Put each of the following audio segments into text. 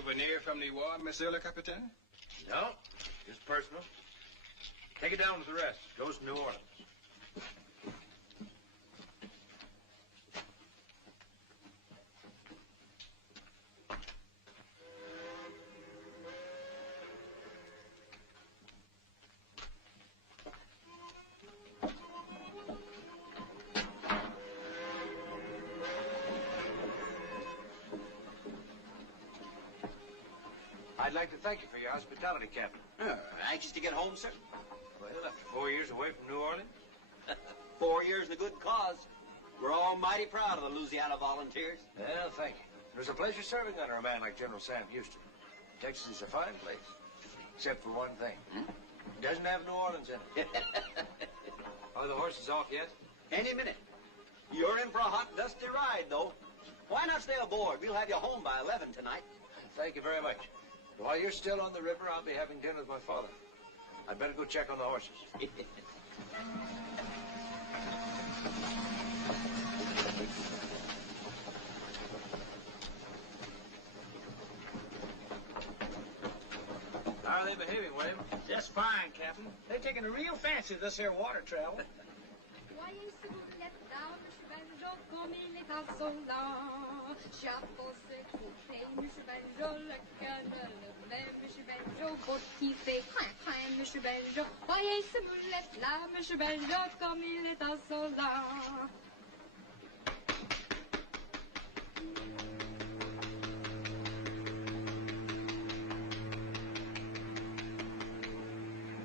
Souvenir from the war, Monsieur le Capitaine? No, just personal. Take it down with the rest. It goes to New Orleans. I'd like to thank you for your hospitality, Captain. Anxious to get home, sir? Well, after 4 years away from New Orleans? 4 years in a good cause. We're all mighty proud of the Louisiana Volunteers. Well, thank you. It was a pleasure serving under a man like General Sam Houston. Texas is a fine place, except for one thing. It doesn't have New Orleans in it. Are the horses off yet? Any minute. You're in for a hot, dusty ride, though. Why not stay aboard? We'll have you home by 11 tonight. Thank you very much. While you're still on the river, I'll be having dinner with my father. I'd better go check on the horses. How are they behaving, William? Just fine, Captain. They're taking a real fancy to this here water travel.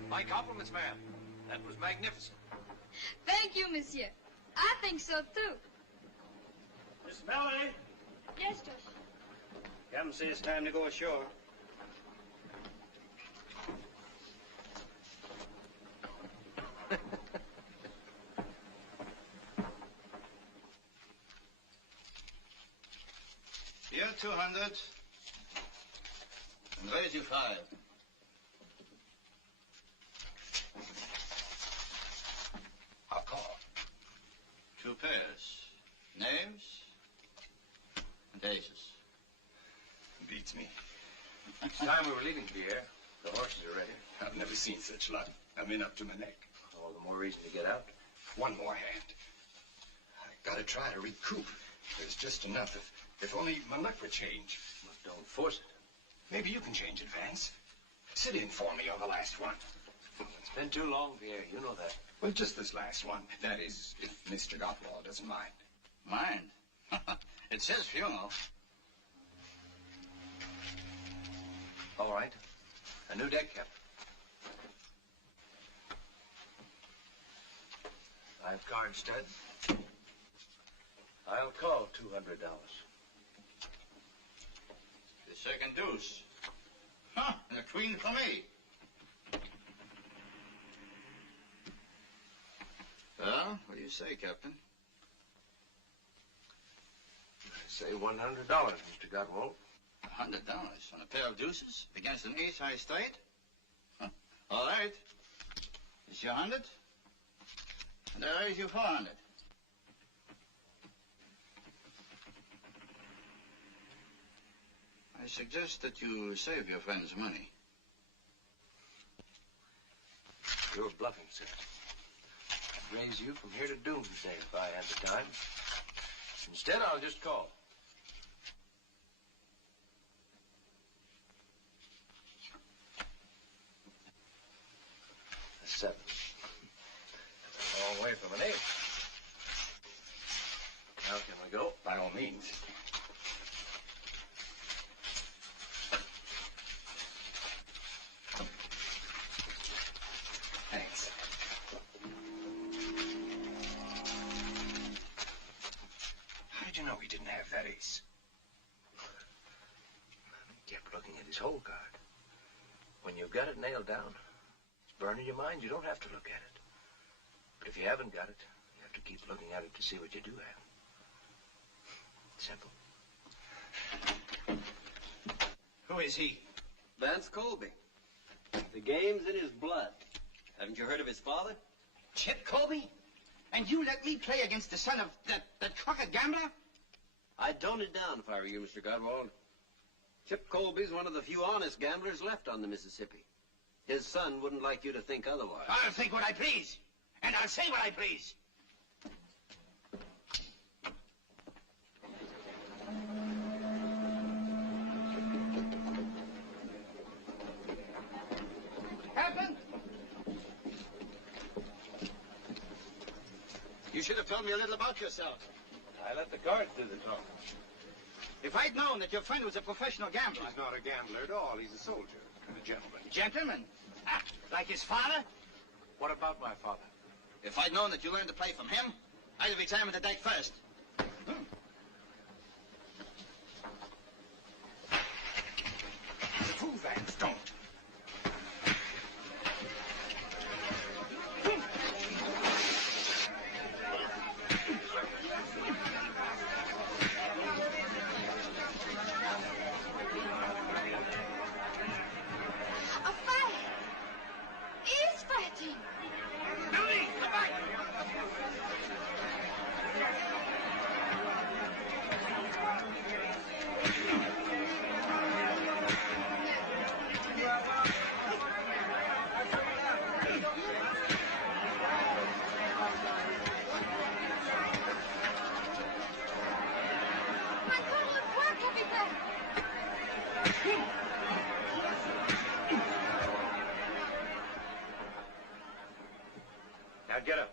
My compliments, ma'am. That was magnificent. Thank you, monsieur. I think so, too. Miss Melanie? Yes, Josh. Captain says it's time to go ashore. Here, 200. And raise you 5. I'll call. 2 pairs. Names and aces. Beats me. It's time we were leaving, Pierre. The horses are ready. I've never seen such luck. I'm in up to my neck. All the more reason to get out. One more hand. I gotta try to recoup. There's just enough. If only my luck would change. But don't force it. Maybe you can change it, Vance. Sit in for me on the last one. It's been too long, Pierre. You know that. Well, just this last one. That is, if Mr. Gottwald doesn't mind. Mind? It's his funeral. All right. A new deck, Captain. 5 card stud. I'll call $200. The second deuce. Huh, and a queen for me. Well, what do you say, Captain? I say $100, Mr. Gottwald. $100 on a pair of deuces against an ace high straight? Huh. All right. It's your 100, and I raise you 400. I suggest that you save your friend's money. You're bluffing, sir. I'd raise you from here to doomsday if I had the time. Instead, I'll just call. A 7. That's a long way from an 8. Now can we go? By all means. Thanks. How did you know he didn't have that ace? He kept looking at his hole card. When you've got it nailed down, it's burning your mind, you don't have to look at it. But if you haven't got it, you have to keep looking at it to see what you do have. Simple. Who is he? Vance Colby. The game's in his blood. Haven't you heard of his father? Chip Colby? And you let me play against the son of that crooked gambler? I'd tone it down if I were you, Mr. Godwald. Chip Colby's one of the few honest gamblers left on the Mississippi. His son wouldn't like you to think otherwise. I'll think what I please, and I'll say what I please. Captain! You should have told me a little about yourself. I let the cards do the talking. If I'd known that your friend was a professional gambler... He's not a gambler at all. He's a soldier and a gentleman. Gentlemen? Ah, like his father? What about my father? If I'd known that you learned to play from him, I'd have examined the deck first. Fool Vance, don't. A fight! He's fighting! Billy, come back! Encore une fois, capitaine! Now get up.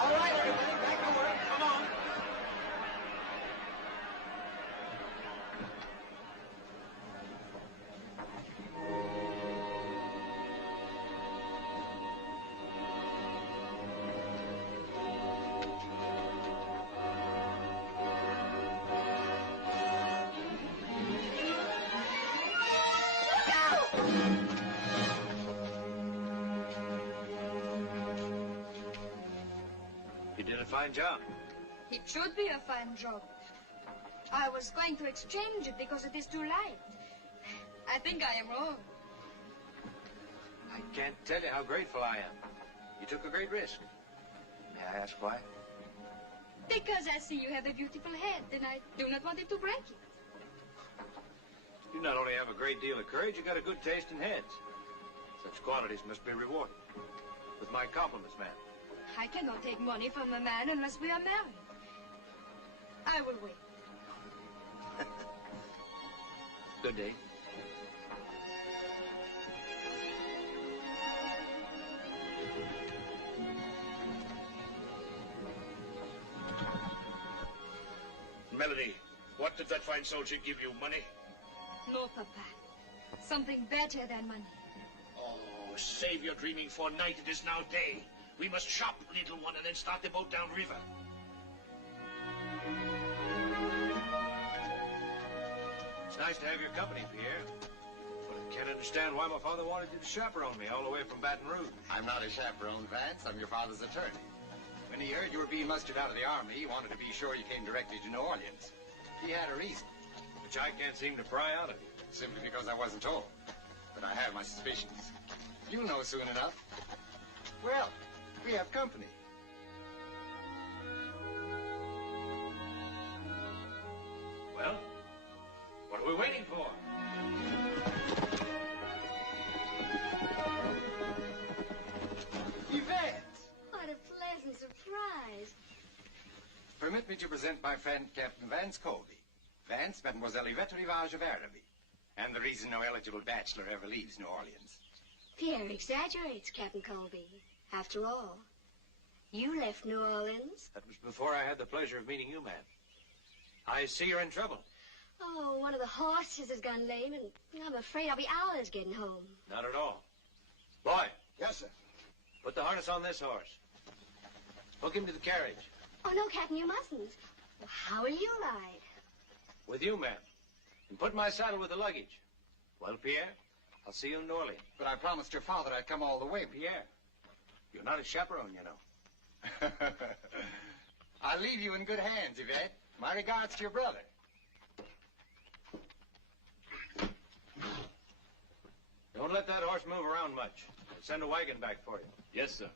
All right, everybody, back to work. Come on. You did a fine job. It should be a fine job. I was going to exchange it because it is too light. I think I am wrong. I can't tell you how grateful I am. You took a great risk. May I ask why? Because I see you have a beautiful head, and I do not want it to break it. You not only have a great deal of courage, you got a good taste in heads. Such qualities must be rewarded. With my compliments, ma'am. I cannot take money from a man unless we are married. I will wait. Good day. Melody, what did that fine soldier give you? Money? No, Papa. Something better than money. Oh, save your dreaming for night. It is now day. We must shop, little one, and then start the boat down river. It's nice to have your company, Pierre. But I can't understand why my father wanted you to chaperone me all the way from Baton Rouge. I'm not a chaperone, Vance. I'm your father's attorney. When he heard you were being mustered out of the army, he wanted to be sure you came directly to New Orleans. He had a reason. Which I can't seem to pry out of you. Simply because I wasn't told. But I have my suspicions. You'll know soon enough. Well, we have company. Well, what are we waiting for? Yvette! What a pleasant surprise. Permit me to present my friend, Captain Vance Colby. Vance, Mademoiselle Yvette Rivage of Araby. And the reason no eligible bachelor ever leaves New Orleans. Pierre exaggerates, Captain Colby. After all, you left New Orleans. That was before I had the pleasure of meeting you, ma'am. I see you're in trouble. Oh, one of the horses has gone lame, and I'm afraid I'll be hours getting home. Not at all. Boy, Yes, sir. put the harness on this horse. Hook him to the carriage. Oh, no, Captain, you mustn't. How will you ride? With you, ma'am. And put my saddle with the luggage. Well, Pierre, I'll see you in New Orleans. But I promised your father I'd come all the way. Pierre, you're not a chaperone, you know. I'll leave you in good hands, Yvette. My regards to your brother. Don't let that horse move around much. I'll send a wagon back for you. Yes, sir.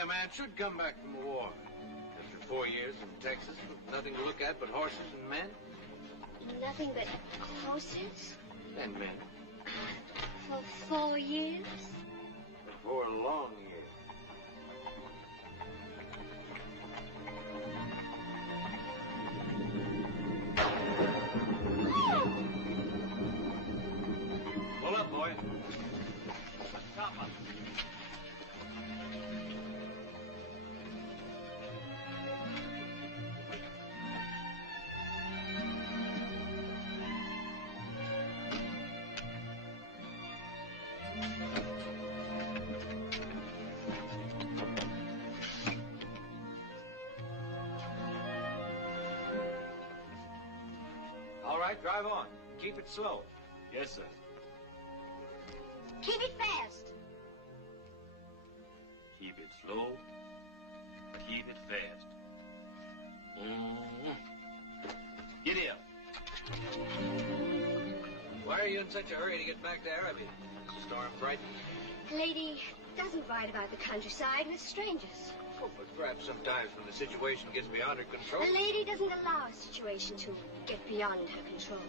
a man should come back from the war. After 4 years in Texas, with nothing to look at but horses and men. Nothing but horses? And men. For 4 years? For 4 long years. Pull up, boy. Stop up. All right, drive on. Keep it slow. Yes, sir. Keep it fast. Keep it slow. Keep it fast. Get here. Why are you in such a hurry to get back to Araby? Is the storm frightening? A lady doesn't ride about the countryside with strangers. Oh, but perhaps sometimes when the situation gets beyond her control. A lady doesn't allow a situation to get beyond her control.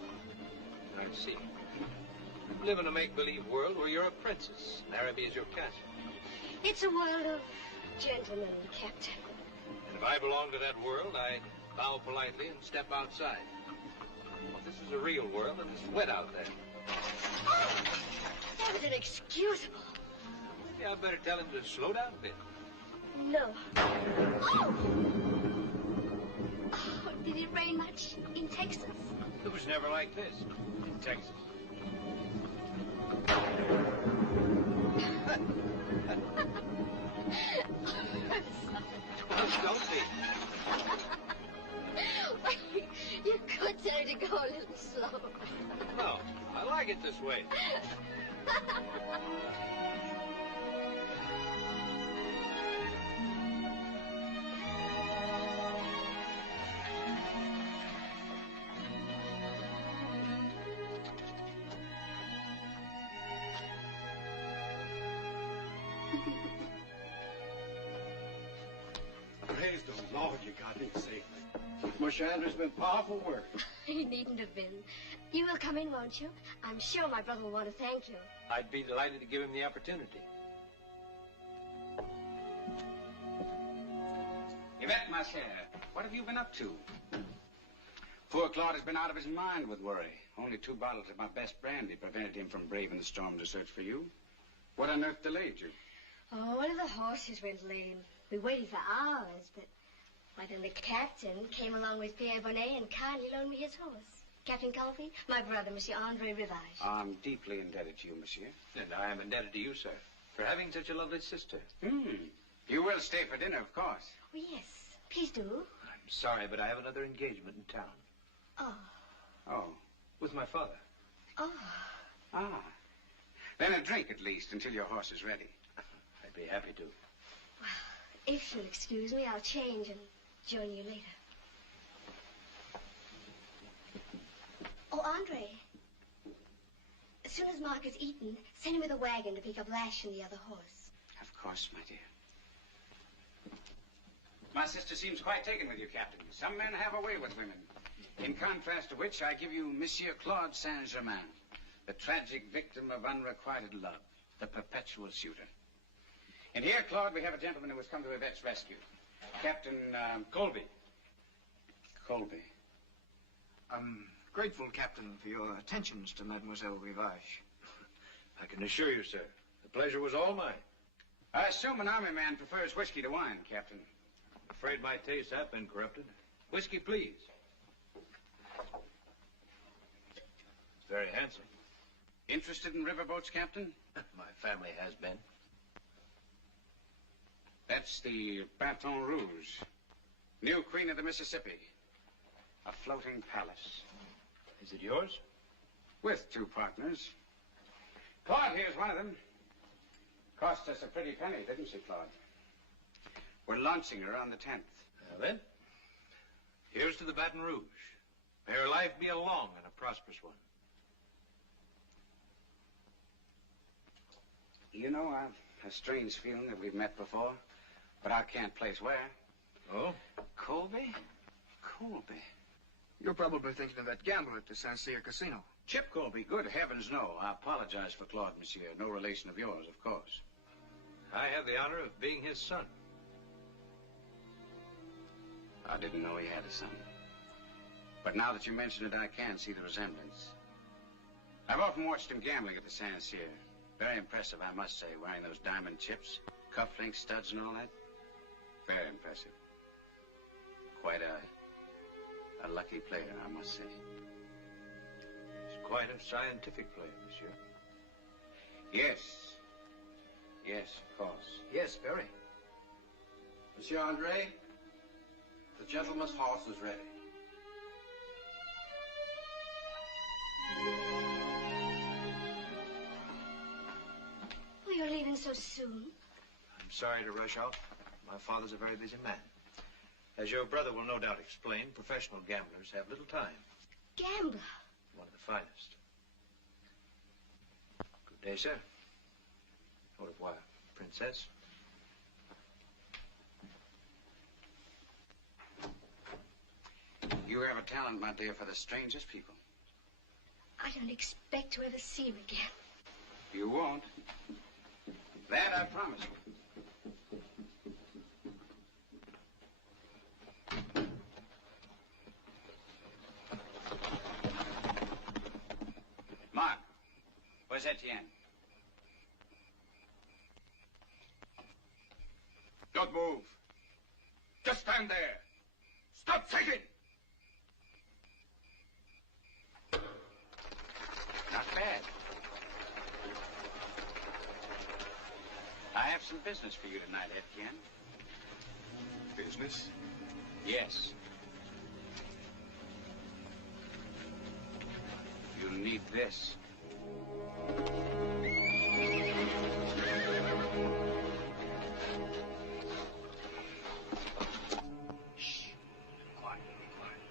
I see. You live in a make-believe world where you're a princess, and Araby is your castle. It's a world of gentlemen, Captain. And if I belong to that world, I bow politely and step outside. Well, this is a real world, and it's wet out there. Oh, that was inexcusable. Maybe I'd better tell him to slow down a bit. No. Oh! Oh, did it rain much in Texas? It was never like this in Texas. Don't be. You could tell her to go a little slow. No, I like it this way. Praise the Lord you got him safely. Musher Andrew's been powerful work. He needn't have been. You will come in, won't you? I'm sure my brother will want to thank you. I'd be delighted to give him the opportunity. Yvette, ma chère, what have you been up to? Poor Claude has been out of his mind with worry. Only 2 bottles of my best brandy prevented him from braving the storm to search for you. What on earth delayed you? Oh, one of the horses went lame. We waited for hours, but... Why, then the captain came along with Pierre Bonnet and kindly loaned me his horse. Captain Colby, my brother, Monsieur Andre Rivage. I'm deeply indebted to you, monsieur. And I am indebted to you, sir, for having such a lovely sister. You will stay for dinner, of course. Oh, yes. Please do. I'm sorry, but I have another engagement in town. Oh. Oh. With my father. Oh. Ah. Then a drink, at least, until your horse is ready. I'd be happy to. Well, if you'll excuse me, I'll change and join you later. Oh, Andre. As soon as Mark has eaten, send him with a wagon to pick up Lash and the other horse. Of course, my dear. My sister seems quite taken with you, Captain. Some men have a way with women. In contrast to which, I give you Monsieur Claude Saint-Germain, the tragic victim of unrequited love, the perpetual suitor. And here, Claude, we have a gentleman who has come to Yvette's rescue. Captain, Colby. Colby. I'm grateful, Captain, for your attentions to Mademoiselle Rivage. I can assure you, sir, the pleasure was all mine. I assume an army man prefers whiskey to wine, Captain. I'm afraid my tastes have been corrupted. Whiskey, please. It's very handsome. Interested in riverboats, Captain? My family has been. That's the Baton Rouge, new queen of the Mississippi. A floating palace. Is it yours? With 2 partners. Claude here's one of them. Cost us a pretty penny, didn't she, Claude? We're launching her on the 10th. Now then, here's to the Baton Rouge. May her life be a long and a prosperous one. You know, I've a strange feeling that we've met before. But I can't place where. Oh? Colby? Colby. You're probably thinking of that gambler at the St. Cyr Casino. Chip Colby? Good heavens, no. I apologize for Claude, monsieur. No relation of yours, of course. I have the honor of being his son. I didn't know he had a son. But now that you mention it, I can see the resemblance. I've often watched him gambling at the St. Cyr. Very impressive, I must say, wearing those diamond chips, cufflinks, studs, and all that. Very impressive. Quite a lucky player, I must say. He's quite a scientific player, monsieur. Yes. Yes, of course. Yes, very. Monsieur Andre, the gentleman's horse is ready. Oh, you're leaving so soon. I'm sorry to rush off. My father's a very busy man. As your brother will no doubt explain, professional gamblers have little time. Gambler? One of the finest. Good day, sir. Au revoir, princess. You have a talent, my dear, for the strangest people. I don't expect to ever see him again. You won't. That I promise you. Mark, where's Etienne? Don't move. Just stand there. Stop shaking. Not bad. I have some business for you tonight, Etienne. Business? Yes. You'll need this. Shh. Quiet, quiet.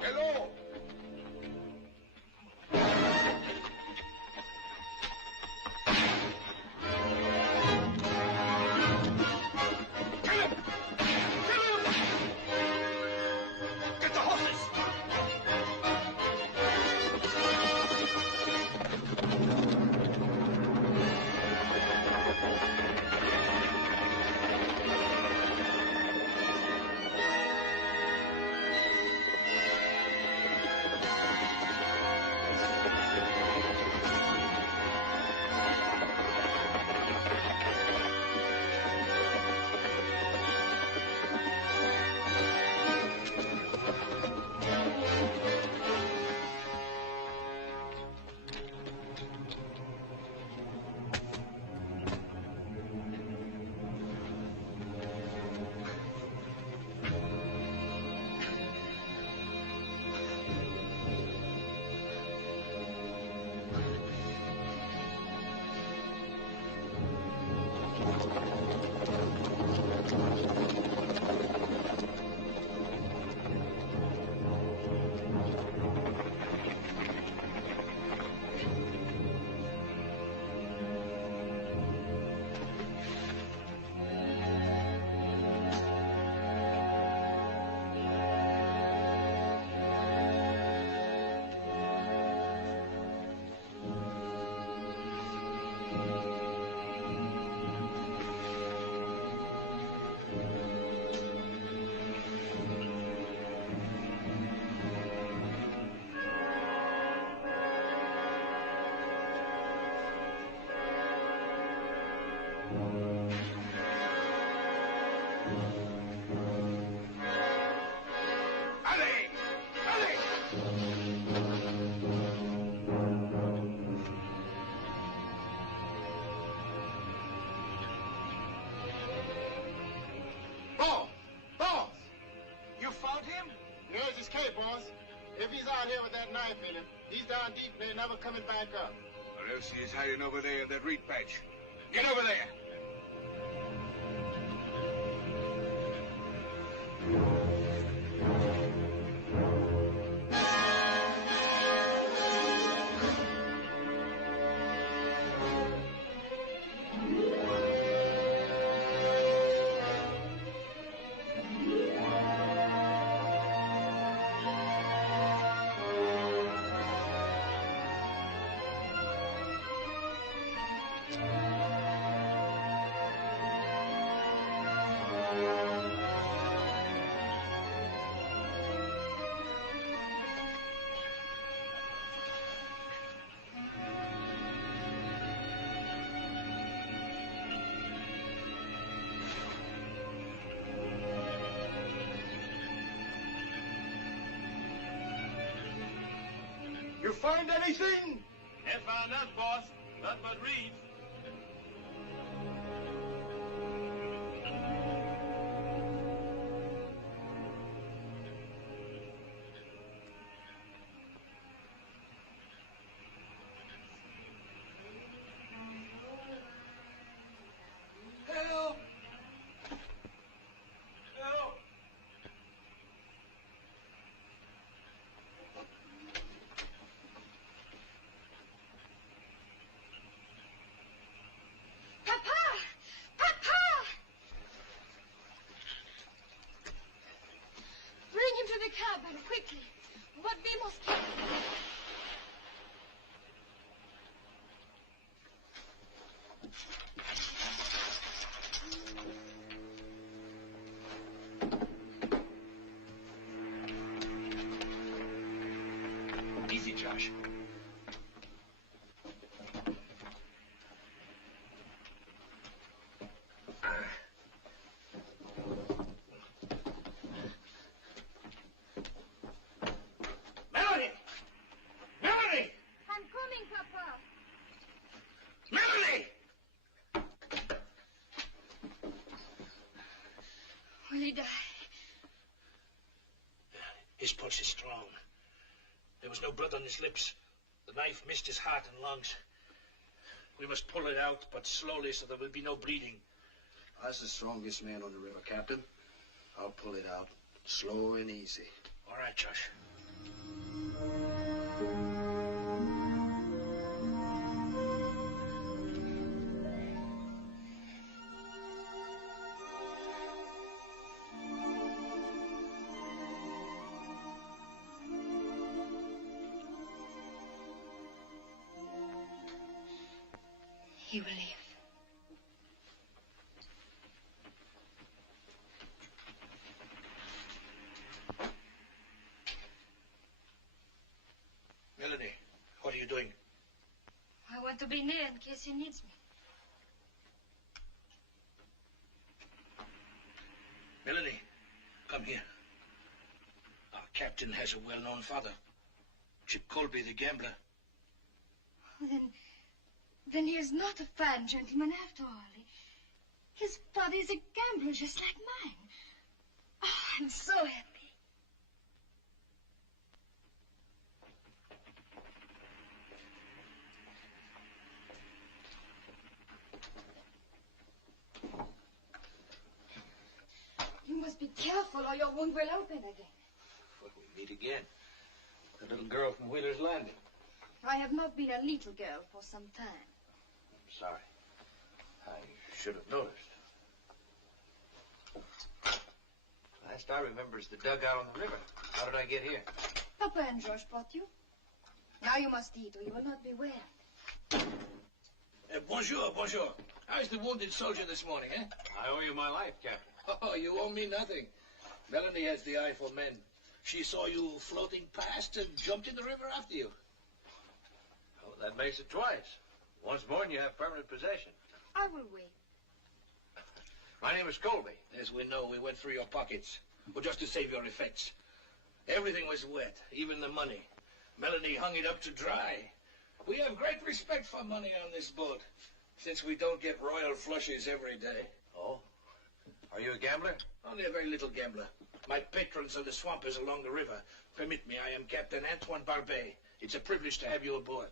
Hello. Kill him! Kill him! Get the horses! If he's out here with that knife in him. He's down deep and they're never coming back up. Or else he is hiding over there in that reed patch. Get over there! You find anything? Ain't found nothing, boss. Nothing but reeds. Help! Help! Papa! Papa! Bring him to the cabin, quickly. But we must keep him. Easy, Josh. Melanie! Melanie! I'm coming, Papa. Melanie! Will he die? His pulse is strong. There was no blood on his lips. The knife missed his heart and lungs. We must pull it out, but slowly so there will be no bleeding. I was the strongest man on the river, Captain. I'll pull it out, slow and easy. All right, Josh. He will live. Melanie, what are you doing? I want to be near in case he needs me. Melanie, come here. Our captain has a well-known father. Chip Colby, the gambler. Then he is not a fine gentleman after all. His father is a gambler just like mine. Oh, I'm so happy. You must be careful or your wound will open again. Well, we meet again. The little girl from Wheeler's Landing. I have not been a little girl for some time. I'm sorry. I should have noticed. Last I remember is the dugout on the river. How did I get here? Papa and George brought you. Now you must eat or you will not be well. Bonjour, bonjour. How's the wounded soldier this morning, eh? I owe you my life, Captain. Oh, you owe me nothing. Melanie has the eye for men. She saw you floating past and jumped in the river after you. Oh, that makes it twice. Once more and you have permanent possession. I will wait. My name is Colby. As we know, we went through your pockets. Well, just to save your effects. Everything was wet, even the money. Melanie hung it up to dry. We have great respect for money on this boat, since we don't get royal flushes every day. Oh, Are you a gambler? Only a very little gambler. My patrons are the swampers along the river. Permit me, I am Captain Antoine Barbet. It's a privilege to have you aboard.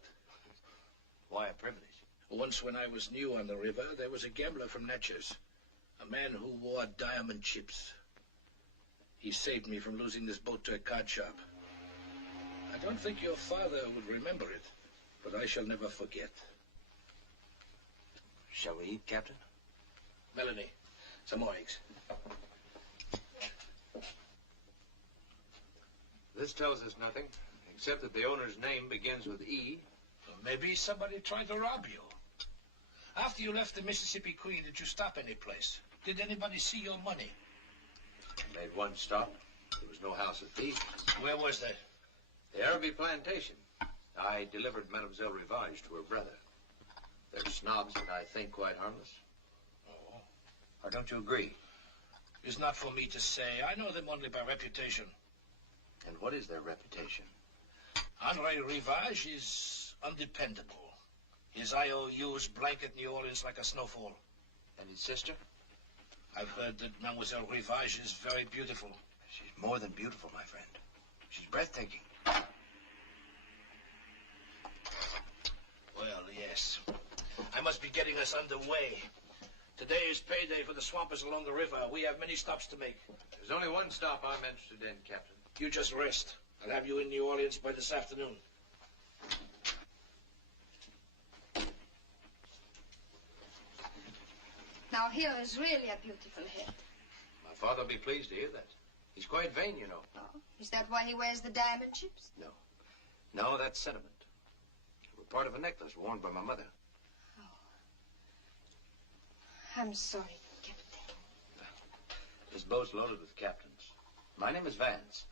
Why a privilege? Once when I was new on the river, there was a gambler from Natchez. A man who wore diamond chips. He saved me from losing this boat to a card shop. I don't think your father would remember it, but I shall never forget. Shall we eat, Captain? Melanie, some more eggs. This tells us nothing, except that the owner's name begins with E. Well, maybe somebody tried to rob you. After you left the Mississippi Queen, did you stop any place? Did anybody see your money? Made one stop. There was no house at Paget. Where was that? The Araby plantation. I delivered Mademoiselle Rivage to her brother. They're snobs, but I think quite harmless. Oh. Or don't you agree? It's not for me to say. I know them only by reputation. And what is their reputation? Andre Rivage is undependable. His IOUs blanket New Orleans like a snowfall. And his sister? I've heard that Mademoiselle Rivage is very beautiful. She's more than beautiful, my friend. She's breathtaking. Well, yes. I must be getting us underway. Today is payday for the swampers along the river. We have many stops to make. There's only one stop I'm interested in, Captain. You just rest. I'll have you in New Orleans by this afternoon. Now, here is really a beautiful head. My father will be pleased to hear that. He's quite vain, you know. Oh, is that why he wears the diamond chips? No. No, that's sentiment. They were part of a necklace worn by my mother. Oh. I'm sorry, Captain. This boat's loaded with captains. My name is Vance.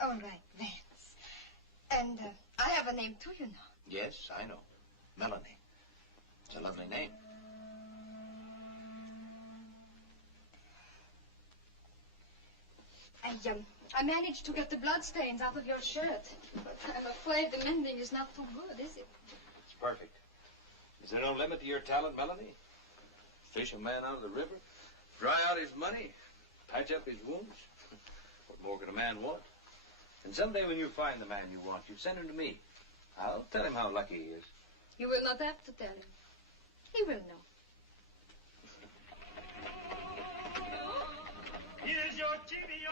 All right, Vance. And I have a name too, you know. Yes, I know. Melanie. It's a lovely name. I managed to get the bloodstains out of your shirt. But I'm afraid the mending is not too good, is it? It's perfect. Is there no limit to your talent, Melanie? Fish a man out of the river? Dry out his money? Patch up his wounds? What more can a man want? And someday when you find the man you want, you send him to me. I'll tell him how lucky he is. You will not have to tell him. He will know. Here's your tibia,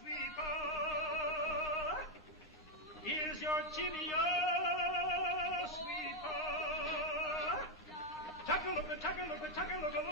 sweeper. Here's your tibia, sweeper. Tuck-a-look-a, tuck-a-look-a, tuck-a-look-a-loo.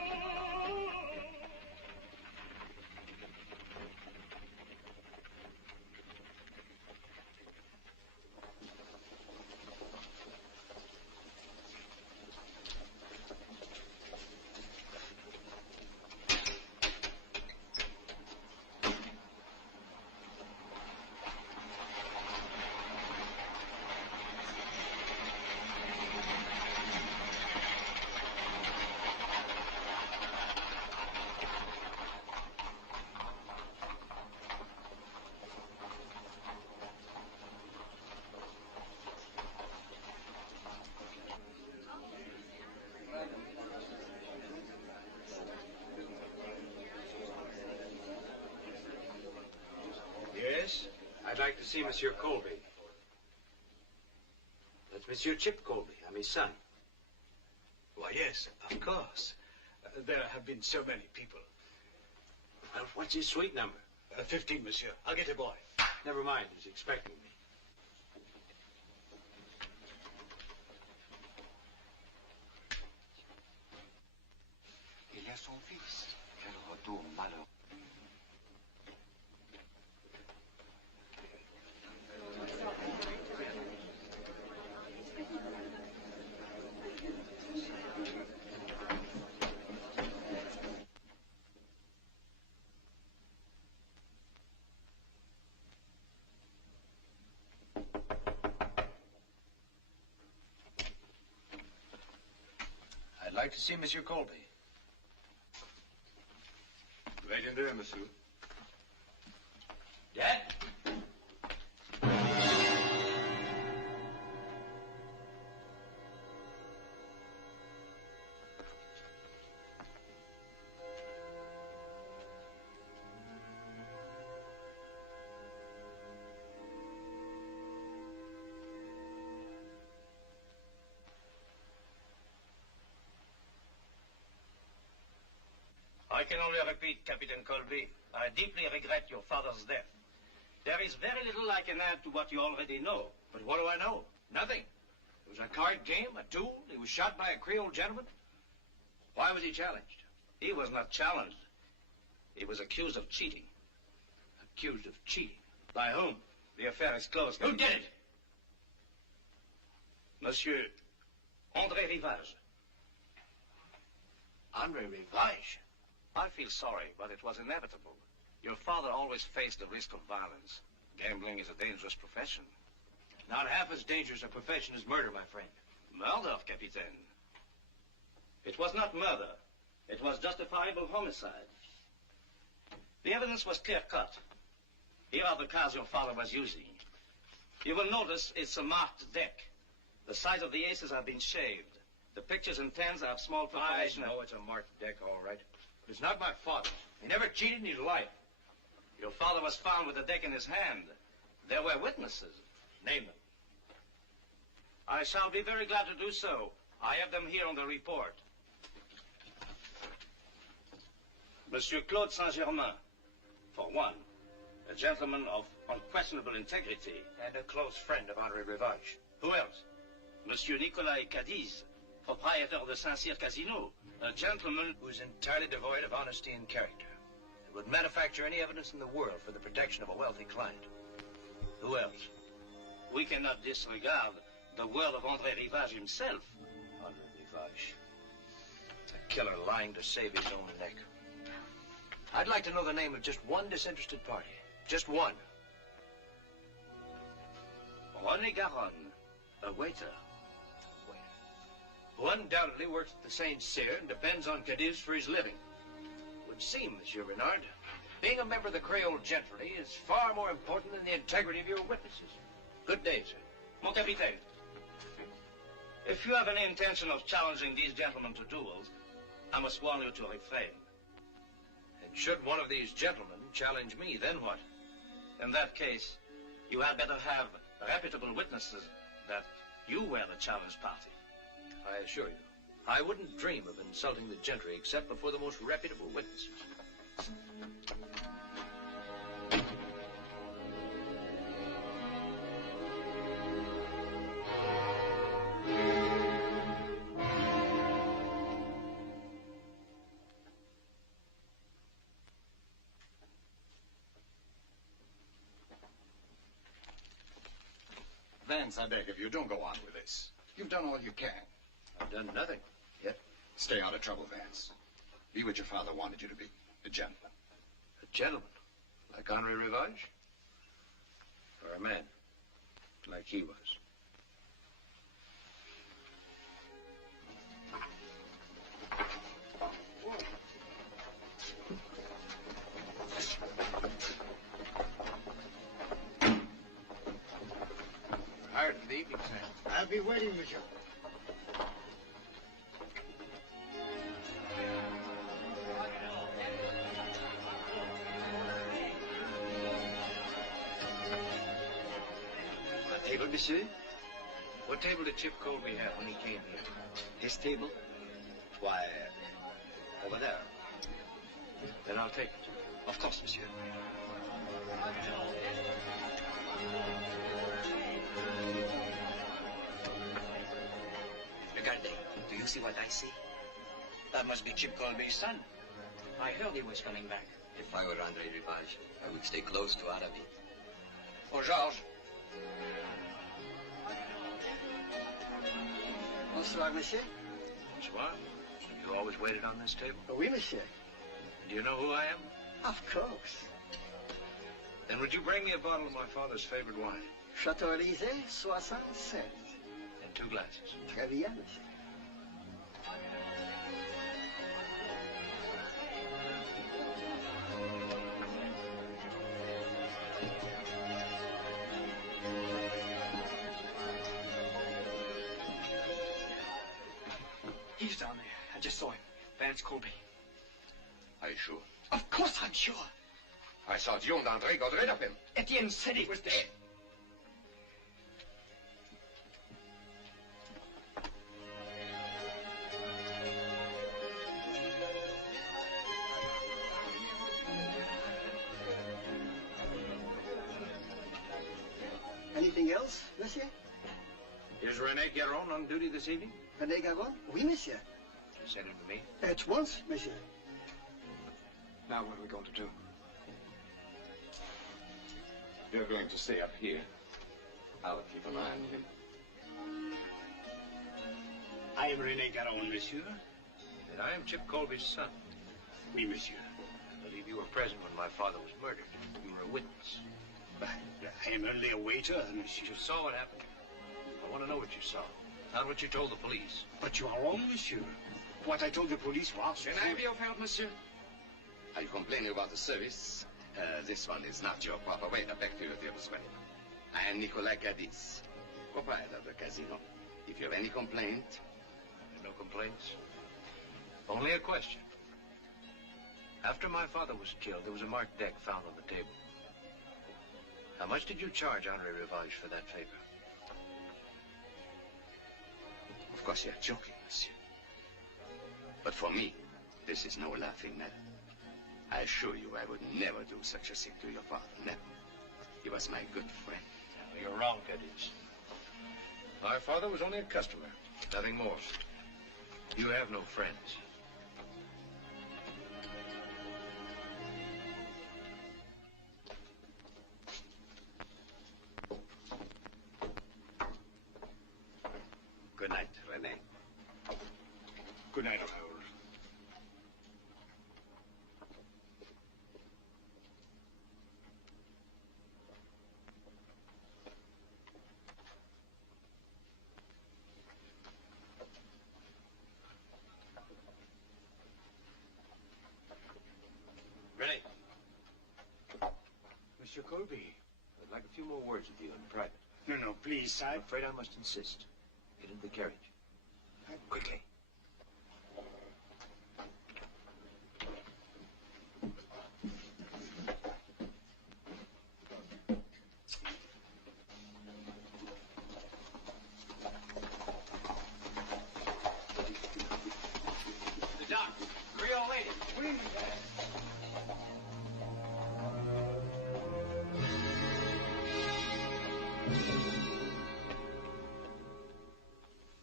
Yes? I'd like to see Monsieur Colby. That's Monsieur Chip Colby. I'm his son. Why, yes, of course. There have been so many people. Well, what's his suite number? 15, monsieur. I'll get a boy. Never mind. He's expecting me. Il y a son fils. Quel retour malheureux. I'd like to see Monsieur Colby. Wait in there, monsieur. Dad? I can only repeat, Captain Colby. I deeply regret your father's death. There is very little I can add to what you already know. But what do I know? Nothing. It was a card game, a duel. He was shot by a Creole gentleman. Why was he challenged? He was not challenged. He was accused of cheating. Accused of cheating? By whom? The affair is closed. Who did it? Monsieur André Rivage. André Rivage? I feel sorry, but it was inevitable. Your father always faced the risk of violence. Gambling is a dangerous profession. Not half as dangerous a profession as murder, my friend. Murder, Capitaine. It was not murder. It was justifiable homicide. The evidence was clear-cut. Here are the cards your father was using. You will notice it's a marked deck. The sides of the aces have been shaved. The pictures and tens have small perforation. I know it's a marked deck, all right. It's not my father. He never cheated in his life. Your father was found with the deck in his hand. There were witnesses. Name them. I shall be very glad to do so. I have them here on the report. Monsieur Claude Saint-Germain, for one, a gentleman of unquestionable integrity. And a close friend of André Rivage. Who else? Monsieur Nicolas Cadiz, proprietor of the Saint-Cyr Casino, a gentleman who's entirely devoid of honesty and character. And would manufacture any evidence in the world for the protection of a wealthy client. Who else? We cannot disregard the word of André Rivage himself. André Rivage. A killer lying to save his own neck. I'd like to know the name of just one disinterested party. Just one. René Garonne, a waiter. Who undoubtedly works at the Saint-Cyr and depends on Cadiz for his living. Would seem, Monsieur Renard, being a member of the Creole gentry is far more important than the integrity of your witnesses. Good day, sir. Mon capitaine, if you have any intention of challenging these gentlemen to duels, I must warn you to refrain. And should one of these gentlemen challenge me, then what? In that case, you had better have reputable witnesses that you were the challenged party. I assure you, I wouldn't dream of insulting the gentry except before the most reputable witnesses. Vance, I beg of you, don't go on with this. You've done all you can. I've done nothing yet. Stay out of trouble, Vance. Be what your father wanted you to be, a gentleman. A gentleman? Like Henri Rivage? Or a man? Like he was? Hired for the evening, sir. I'll be waiting, monsieur. Table, monsieur? What table did Chip Colby have when he came here? His table? Why, over there. Then I'll take it. Of course, monsieur. Regardez. Do you see what I see? That must be Chip Colby's son. I heard he was coming back. If I were André Rivage, I would stay close to Arabi. Oh, Georges. Bonsoir, monsieur. Bonsoir. You always waited on this table? Oui, monsieur. Do you know who I am? Of course. Then would you bring me a bottle of my father's favorite wine? Chateau Élysée, 76. And 2 glasses. Très bien, monsieur. He's down there. I just saw him. Vance Colby. Are you sure? Of course I'm sure. I saw Dion d'André got rid of him. Etienne said he was dead. Is Rene Garon on duty this evening? René Garon? Oui, monsieur. You send him to me? At once, monsieur. Now what are we going to do? You're going to stay up here. I'll keep an eye on him. I am René Garon, monsieur. And I am Chip Colby's son. Oui, monsieur. I believe you were present when my father was murdered. You were a witness. I am only a waiter, monsieur. You saw what happened. I want to know what you saw. Not what you told the police. But you are wrong, monsieur. What I told the police was... Can I be of help, monsieur? Are you complaining about the service? This one is not your proper waiter. Back to your tables, well. I am Nicolas Cadiz, proprietor of the casino. If you have any complaint... No complaints? Only a question. After my father was killed, there was a marked deck found on the table. How much did you charge Henri Rivage for that favor? Of course, you're joking, monsieur. But for me, this is no laughing matter. I assure you I would never do such a thing to your father, never. He was my good friend. You're wrong, Cadiz. My father was only a customer, nothing more. You have no friends. Good night, René. Good night, Raoul. René. Monsieur Colby. I'd like a few more words with you in private. No, please, I'm afraid I must insist. Get into the carriage. Quickly. The doc, Creole lady.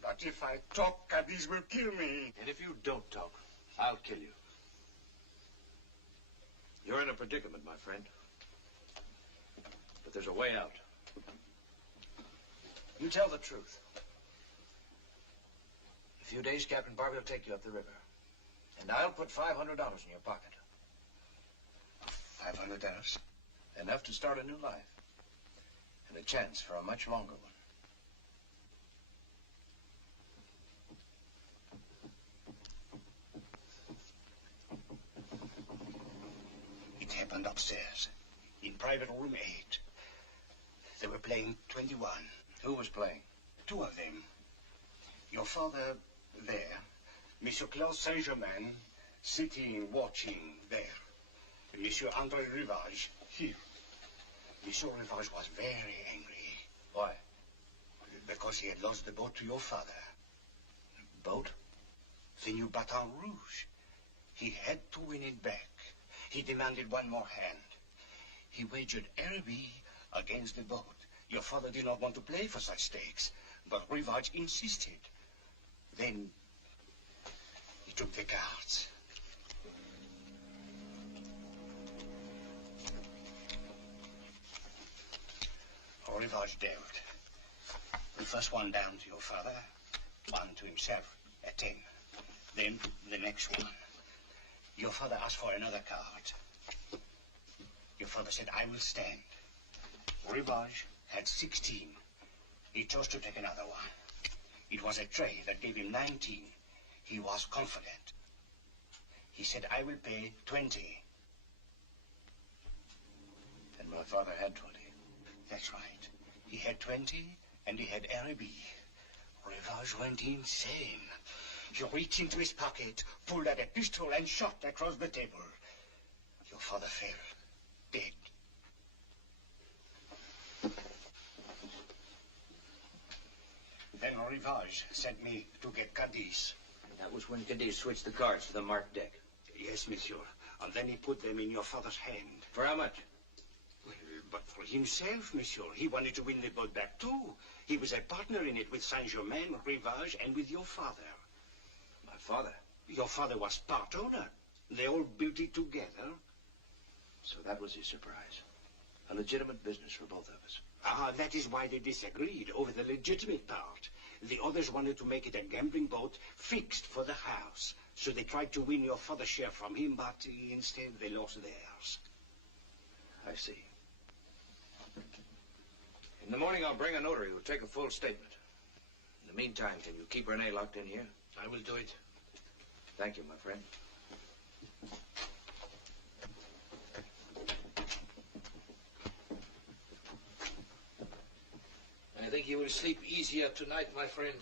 But if I talk, Cadiz will kill me. And if you don't talk, I'll kill you. You're in a predicament, my friend. But there's a way out. You tell the truth. In a few days, Captain Barbie will take you up the river. And I'll put $500 in your pocket. $500? Enough to start a new life. And a chance for a much longer one. It happened upstairs, in private room 8. They were playing 21. Who was playing? 2 of them. Your father there, Monsieur Claude Saint-Germain, sitting, watching there. Monsieur Andre Rivage here. Monsieur Rivage was very angry. Why? Because he had lost the boat to your father. Boat? The new Baton Rouge. He had to win it back. He demanded one more hand. He wagered Araby against the boat. Your father did not want to play for such stakes, but Rivage insisted. Then he took the cards. Rivage dealt. The first one down to your father, one to himself, at 10. Then the next one. Your father asked for another card. Your father said, I will stand. Rivage had 16. He chose to take another one. It was a tray that gave him 19. He was confident. He said, I will pay 20. And my father had 20. That's right. He had 20, and he had Araby. Rivage went insane. He reached into his pocket, pulled out a pistol, and shot across the table. Your father fell, dead. Then Rivage sent me to get Cadiz. That was when Cadiz switched the cards to the marked deck. Yes, monsieur. And then he put them in your father's hand. For how much? But for himself, monsieur. He wanted to win the boat back, too. He was a partner in it with Saint-Germain, Rivage, and with your father. My father? Your father was part owner. They all built it together. So that was his surprise. A legitimate business for both of us. That is why they disagreed over the legitimate part. The others wanted to make it a gambling boat fixed for the house. So they tried to win your father's share from him, but instead they lost theirs. I see. In the morning, I'll bring a notary who'll take a full statement. In the meantime, can you keep Renee locked in here? I will do it. Thank you, my friend. I think you will sleep easier tonight, my friend.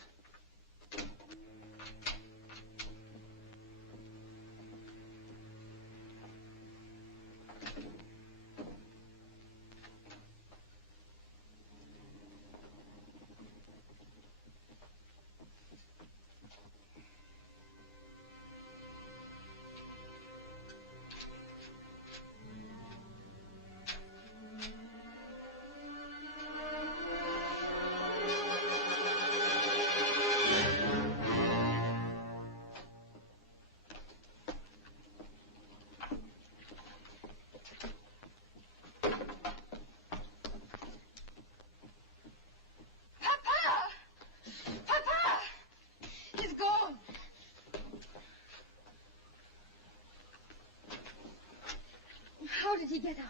How did he get out?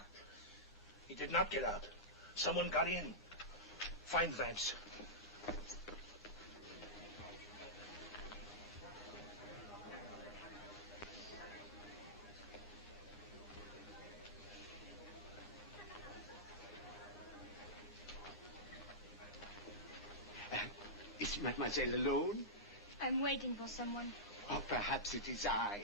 He did not get out. Someone got in. Find Vance. Is Mademoiselle alone? I'm waiting for someone. Oh, perhaps it is I.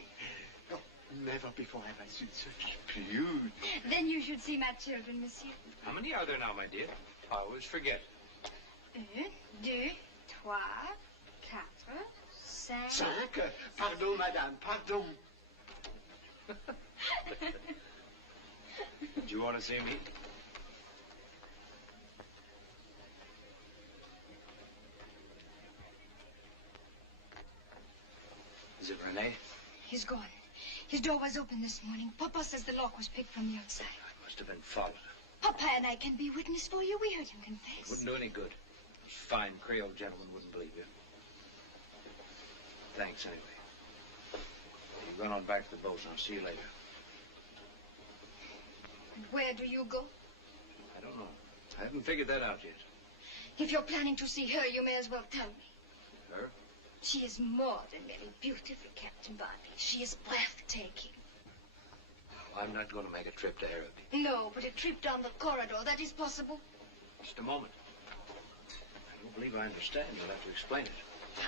Oh, never before have I seen such beauty. Then you should see my children, monsieur. How many are there now, my dear? I always forget. 1, 2, 3, 4, 5. 5? Pardon, madame, pardon. Do you want to see me? Is it Rene? He's gone. His door was open this morning. Papa says the lock was picked from the outside. I must have been followed. Papa and I can be witness for you. We heard him confess. Wouldn't do any good. Those fine Creole gentlemen wouldn't believe you. Thanks, anyway. You run on back to the boat, and I'll see you later. And where do you go? I don't know. I haven't figured that out yet. If you're planning to see her, you may as well tell me. Her? She is more than merely beautiful, Captain Bartley. She is breathtaking. Well, I'm not going to make a trip to Araby. No, but a trip down the corridor, that is possible. Just a moment. I don't believe I understand. You'll have to explain it.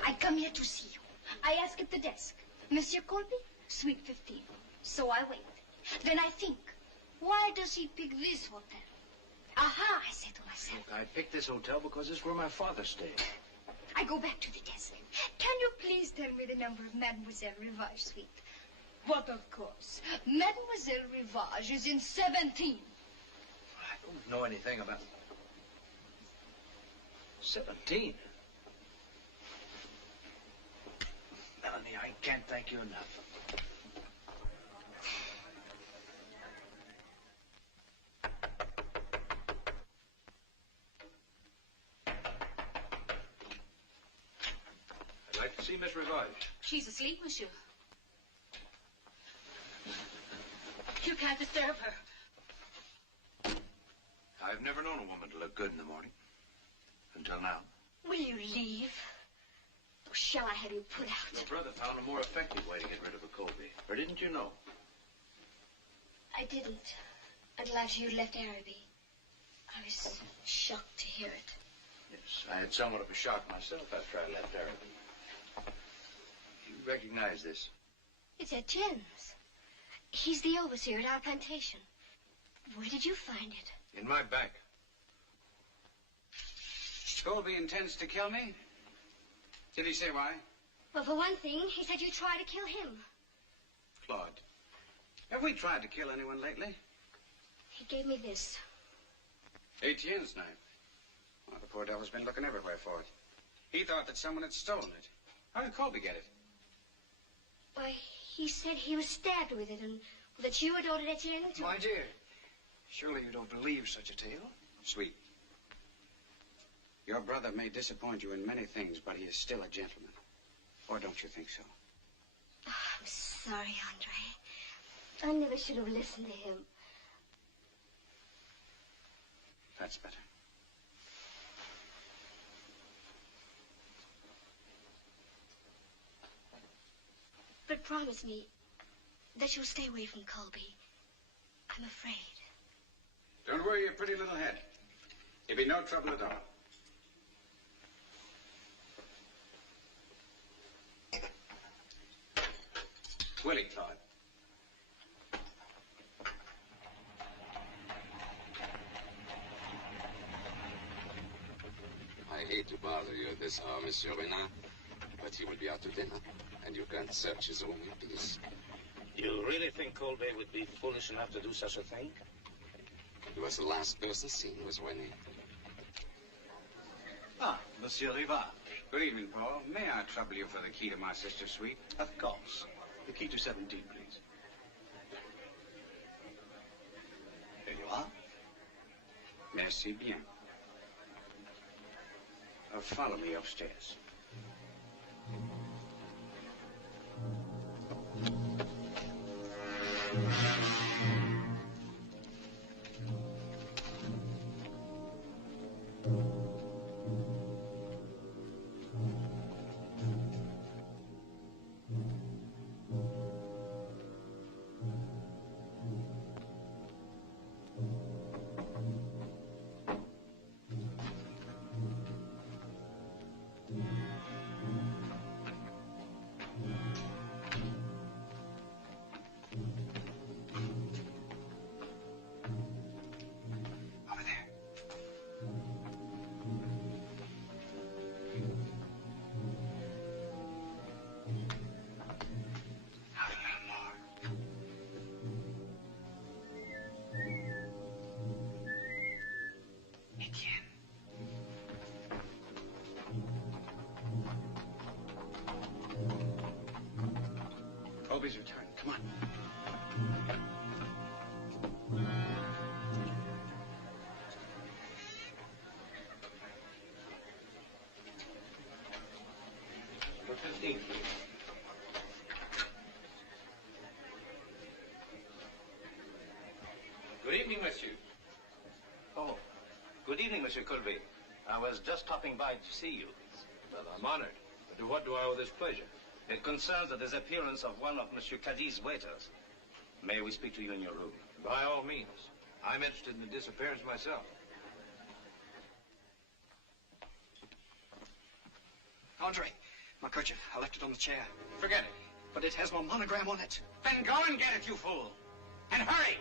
I come here to see you. I ask at the desk, Monsieur Colby, suite 15. So I wait. Then I think, why does he pick this hotel? Aha, I say to myself. Look, I picked this hotel because it's where my father stayed. I go back to the desk. Can you please tell me the number of Mademoiselle Rivage suite? But of course, Mademoiselle Rivage is in 17. I don't know anything about 17. Melanie, I can't thank you enough. I'd like to see Miss Rivage. She's asleep, monsieur. You can't disturb her. I've never known a woman to look good in the morning. Until now. Will you leave? Or shall I have you put out? Your brother found a more effective way to get rid of a Colby. Or didn't you know? I didn't. Until after you left Araby. I was shocked to hear it. Yes, I had somewhat of a shock myself after I left Araby. You recognize this? It's Etienne's. He's the overseer at our plantation. Where did you find it? In my bag. Colby intends to kill me? Did he say why? Well, for one thing, he said you tried to kill him. Claude, have we tried to kill anyone lately? He gave me this. Etienne's knife. Well, the poor devil's been looking everywhere for it. He thought that someone had stolen it. How did Colby get it? Why, he said he was stabbed with it and that you had ordered Etienne to... My dear, surely you don't believe such a tale? Sweet. Your brother may disappoint you in many things, but he is still a gentleman. Or don't you think so? Oh, I'm sorry, Andre. I never should have listened to him. That's better. But promise me that you'll stay away from Colby. I'm afraid. Don't worry your pretty little head. There'll be no trouble at all. Willie, Claude. I hate to bother you at this hour, Monsieur Renard, but he will be out to dinner, and you can't search his room in peace. You really think Colby would be foolish enough to do such a thing? He was the last person seen was Winnie. Ah, Monsieur Rivard. Good evening, Paul. May I trouble you for the key to my sister's suite? Of course. The key to 17, please. Here you are. Merci bien. Follow me upstairs. Colby's return. Come on. For 15, please. Good evening, monsieur. Oh, good evening, Monsieur Colby. I was just stopping by to see you. Well, I'm honored. But to what do I owe this pleasure? It concerns the disappearance of one of Monsieur Caddy's waiters. May we speak to you in your room? By all means. I'm interested in the disappearance myself. Andre, my kerchief. I left it on the chair. Forget it. But it has my monogram on it. Then go and get it, you fool. And hurry!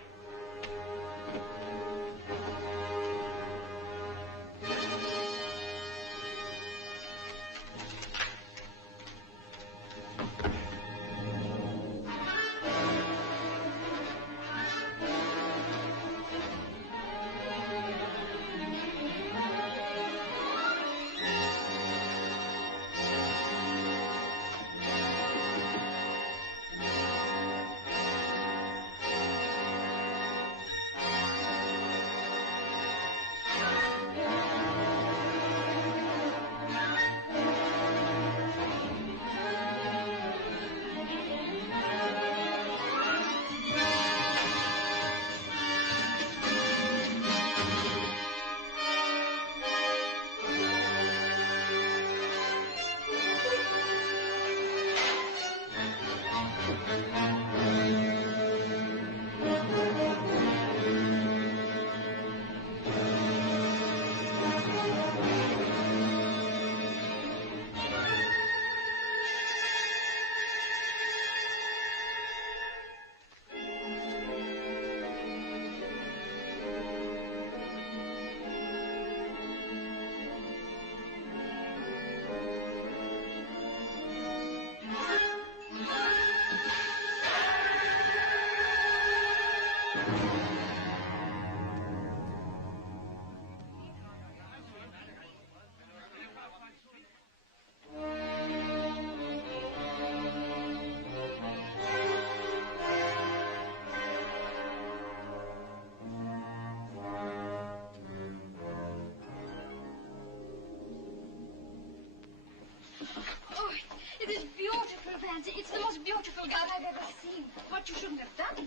beautiful that I've ever seen. What you shouldn't have done.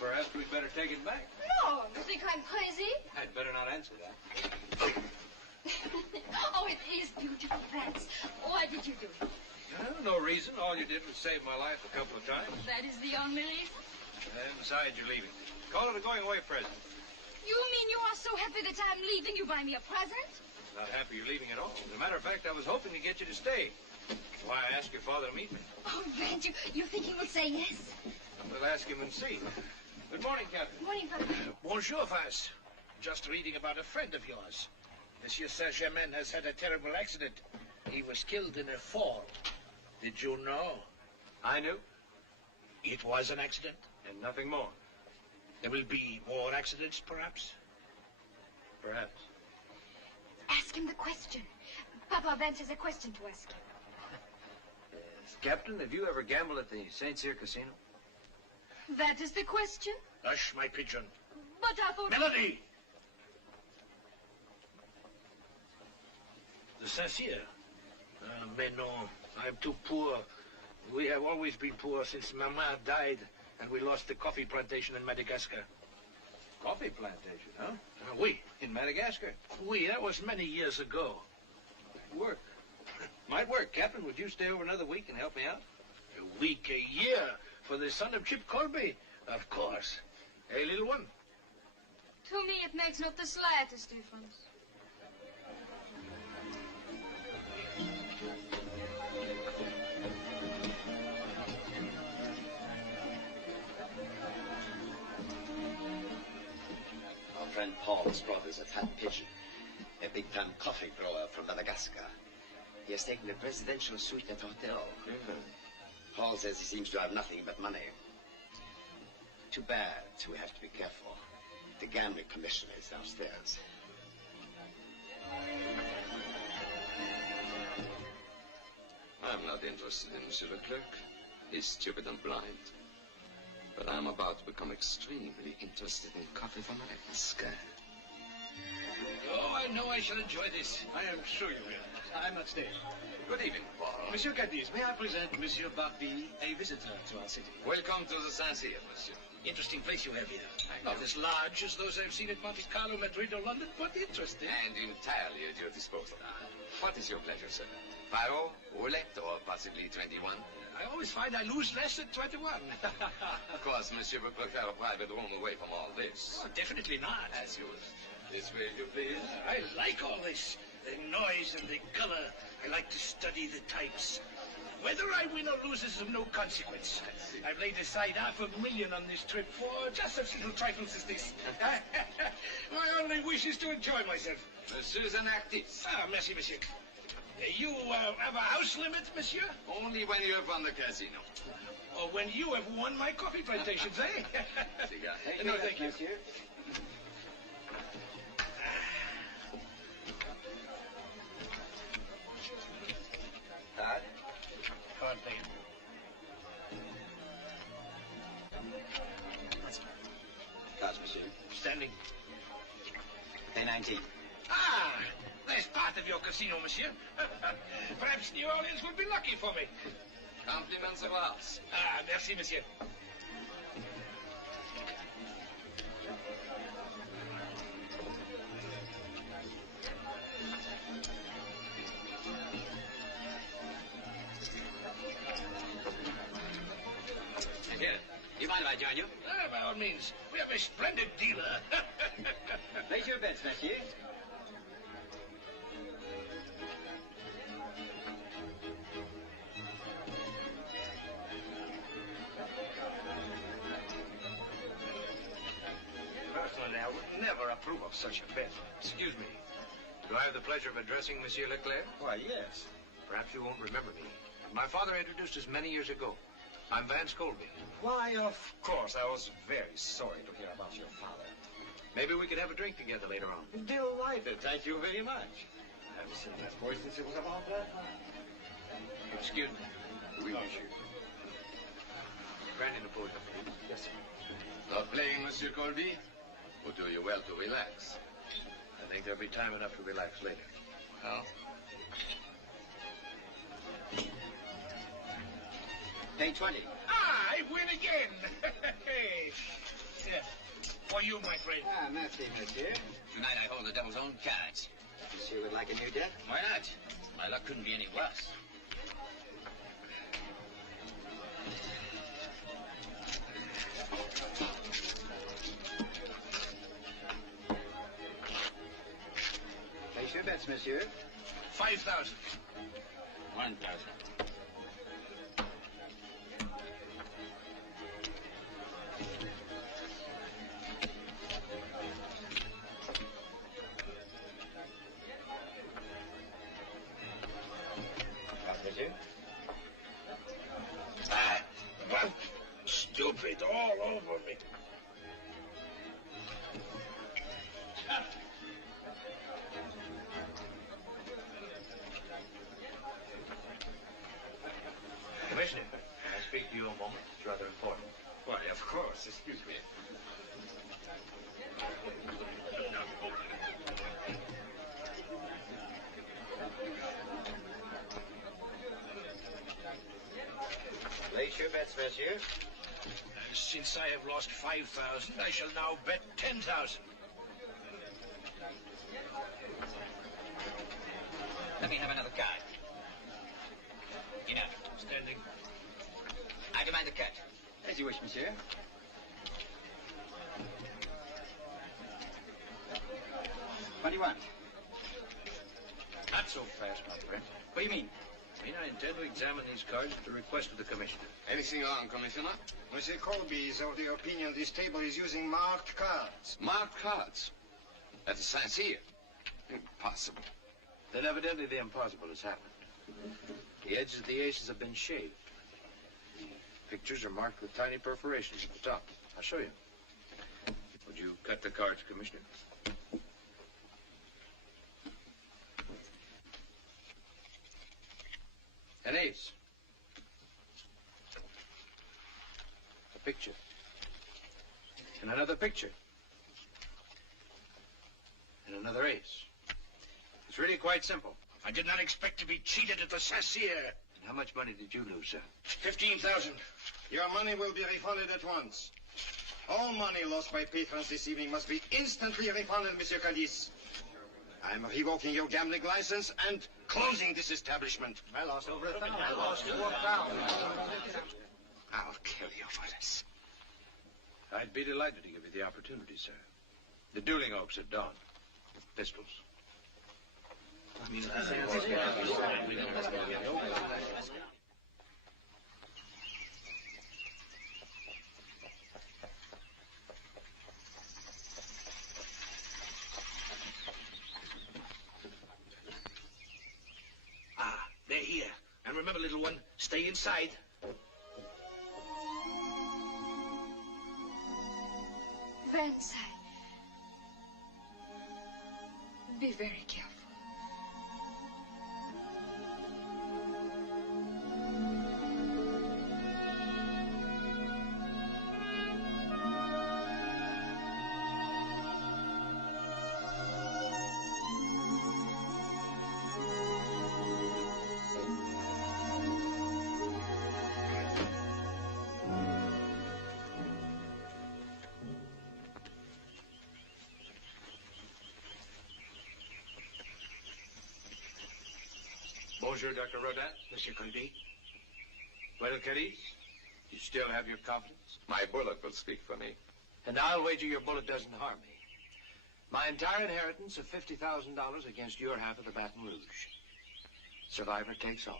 Perhaps we'd better take it back. No, you think I'm crazy? I'd better not answer that. Oh, it is beautiful, Vance. Why did you do it? No reason. All you did was save my life a couple of times. That is the only reason? And besides, you're leaving. Call it a going-away present. You mean you are so happy that I'm leaving, you buy me a present? Not happy you're leaving at all. As a matter of fact, I was hoping to get you to stay. That's why I asked your father to meet me. Oh, Vance, you think he will say yes? We'll ask him and see. Good morning, Captain. Good morning, Papa. Bonjour, Vance. Just reading about a friend of yours. Monsieur Saint-Germain has had a terrible accident. He was killed in a fall. Did you know? I knew. It was an accident? And nothing more. There will be more accidents, perhaps? Perhaps. Ask him the question. Papa, Vance has a question to ask him. Yes. Captain, have you ever gambled at the St. Cyr Casino? That is the question? Hush, my pigeon. But I thought... Melody! The Saint-Cyr. Mais non, I'm too poor. We have always been poor since Mama died and we lost the coffee plantation in Madagascar. Coffee plantation, huh? Oui. In Madagascar? Oui, that was many years ago. Work. Might work. Captain, would you stay over another week and help me out? A week, a year, for the son of Chip Colby? Of course. Hey, little one? To me, it makes not the slightest difference. Our friend Paul's brother is a fat pigeon, a big-time coffee grower from Madagascar. He has taken a presidential suite at the hotel. Paul says he seems to have nothing but money. Too bad, we have to be careful. The gambling commissioner is downstairs. I'm not interested in Monsieur Leclerc. He's stupid and blind. But I'm about to become extremely interested in coffee from Madagascar. Oh, I know I shall enjoy this. I am sure you will. I'm upstairs. Good evening, Paul. Monsieur Cadiz, may I present Monsieur Barbie, a visitor to our city? Welcome to the Saint-Cyr, monsieur. Interesting place you have here. Not as large as those I've seen at Monte Carlo, Madrid, or London, but interesting. And entirely at your disposal. What is your pleasure, sir? Faro, roulette, or possibly 21? I always find I lose less at 21. Of course, monsieur would prefer a private room away from all this. Oh, definitely not. As you wish. This way, if you please. I like all this. The noise and the color. I like to study the types. Whether I win or lose is of no consequence. I've laid aside $500,000 on this trip for just such little trifles as this. My only wish is to enjoy myself. Monsieur's an artiste. Ah, merci, monsieur. You have a house limit, monsieur? Only when you have won the casino. Or when you have won my coffee plantations, eh? Cigar. No, thank you. Monsieur. Card? Card, please. Cards, monsieur. Standing. Pay 19. Ah! Nice part of your casino, monsieur. Perhaps New Orleans will be lucky for me. Compliments of ours. Ah, merci, monsieur. Here, you mind if I join you? Ah, by all means. We have a splendid dealer. Place your bets, monsieur. Personally, I would never approve of such a bet. Excuse me. Do I have the pleasure of addressing Monsieur Leclerc? Why, yes. Perhaps you won't remember me. My father introduced us many years ago. I'm Vance Colby. Why, of course. I was very sorry to hear about your father. Maybe we could have a drink together later on. Delighted. Thank you very much. I haven't seen that boy since it was about that time. Excuse me. Oui, monsieur. Brandy Napoleon. Yes, sir. Not playing, Monsieur Colby? Would do you well to relax. I think there'll be time enough to relax later. Well? Pay 20. Ah, I win again. Hey. Yeah. For you, my friend. Ah, merci, monsieur. Tonight I hold the devil's own cards. Monsieur would like a new deck? Why not? My luck couldn't be any worse. Place your bets, monsieur. 5,000. 1,000. Monsieur? Stupid all over me. Commissioner, can I speak to you a moment? It's rather important. Why, of course. Excuse me. Place your bets, monsieur. Since I have lost 5,000, I shall now bet 10,000. Let me have another card. Enough. Standing. I demand a cut. As you wish, monsieur. What do you want? Not so fast, my friend. What do you mean? I intend to examine these cards at the request of the commissioner. Anything wrong, Commissioner? Monsieur Colby is of the opinion this table is using marked cards. Marked cards. At the Saint-Cyr. Impossible. Then evidently the impossible has happened. The edges of the aces have been shaved. The pictures are marked with tiny perforations at the top. I'll show you. Would you cut the cards, Commissioner? An ace. A picture. And another picture. And another ace. It's really quite simple. I did not expect to be cheated at the Saint-Cyr. How much money did you lose, sir? 15,000. Your money will be refunded at once. All money lost by patrons this evening must be instantly refunded, Monsieur Cadiz. I'm revoking your gambling license and closing this establishment. I lost over 1,000. I lost 4,000. I'll kill you for this. I'd be delighted to give you the opportunity, sir. The dueling oaks at dawn. Pistols. Ah, they're here. And remember, little one, stay inside. Vance, be very careful. Bonjour, Dr. Rodin. Monsieur Colby. Well, Cadiz, you still have your confidence? My bullet will speak for me. And I'll wager your bullet doesn't harm me. My entire inheritance of $50,000 against your half of the Baton Rouge. Survivor takes all.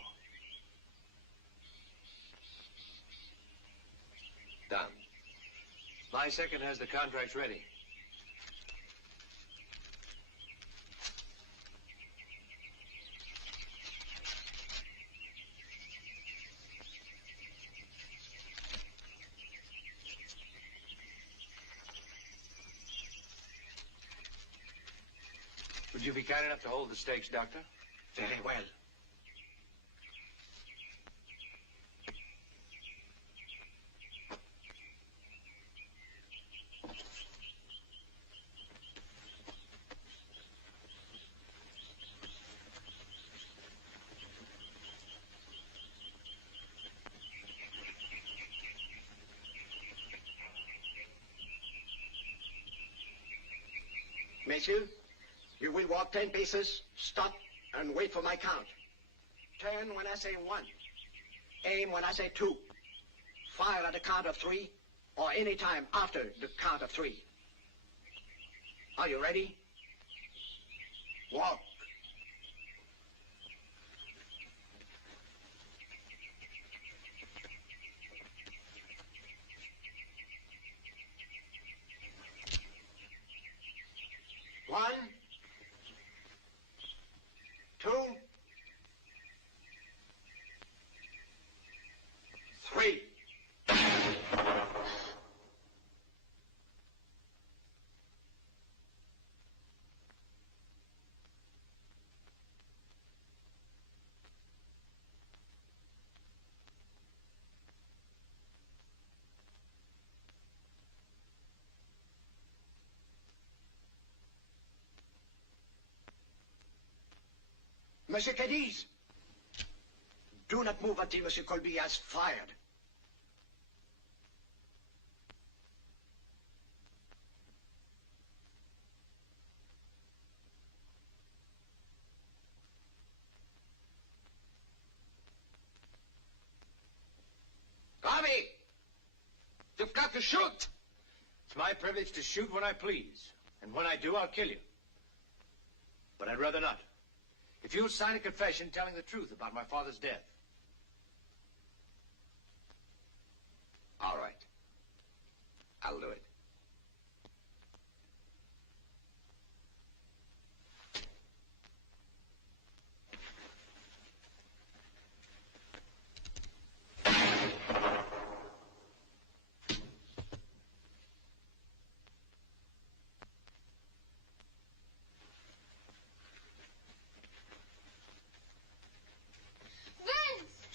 Done. My second has the contracts ready. Would you be kind enough to hold the stakes, Doctor? Very well. Messieurs, you will walk 10 paces, stop, and wait for my count. Turn when I say 1. Aim when I say 2. Fire at the count of 3, or any time after the count of 3. Are you ready? Walk. One, 2, 3. Monsieur Cadiz, do not move until Monsieur Colby has fired. Bobby! You've got to shoot! It's my privilege to shoot when I please. And when I do, I'll kill you. But I'd rather not. If you'll sign a confession telling the truth about my father's death. All right. I'll do it.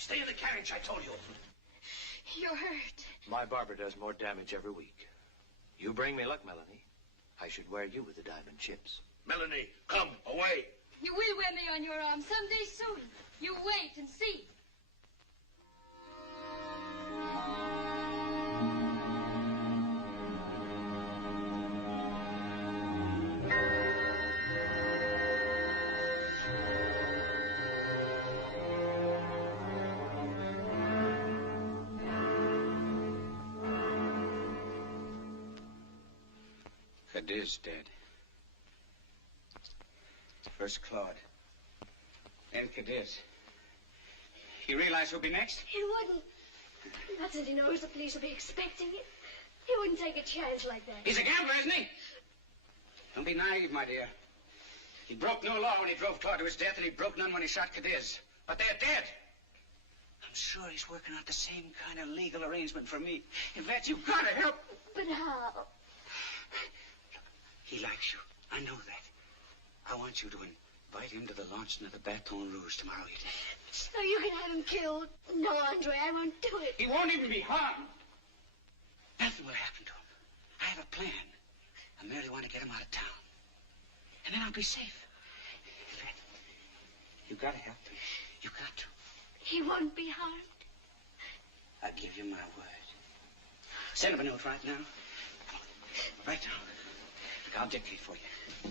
Stay in the carriage, I told you. You're hurt. My barber does more damage every week. You bring me luck, Melanie. I should wear you with the diamond chips. Melanie, come, away. You will wear me on your arm someday soon. You wait and see. Cadiz dead. First Claude. Then Cadiz. You realize who'll be next? He wouldn't. Not that he knows the police will be expecting it. He wouldn't take a chance like that. He's a gambler, isn't he? Don't be naive, my dear. He broke no law when he drove Claude to his death, and he broke none when he shot Cadiz. But they're dead. I'm sure he's working out the same kind of legal arrangement for me. In fact, you've got to help. But how? He likes you. I know that. I want you to invite him to the launching of the Baton Rouge tomorrow evening. So you can have him killed. No, Andre, I won't do it. He won't even be harmed. Nothing will happen to him. I have a plan. I merely want to get him out of town. And then I'll be safe. In fact, you've got to help him. You've got to. He won't be harmed. I give you my word. Send him a note right now. Right now. Look, I'll dictate for you.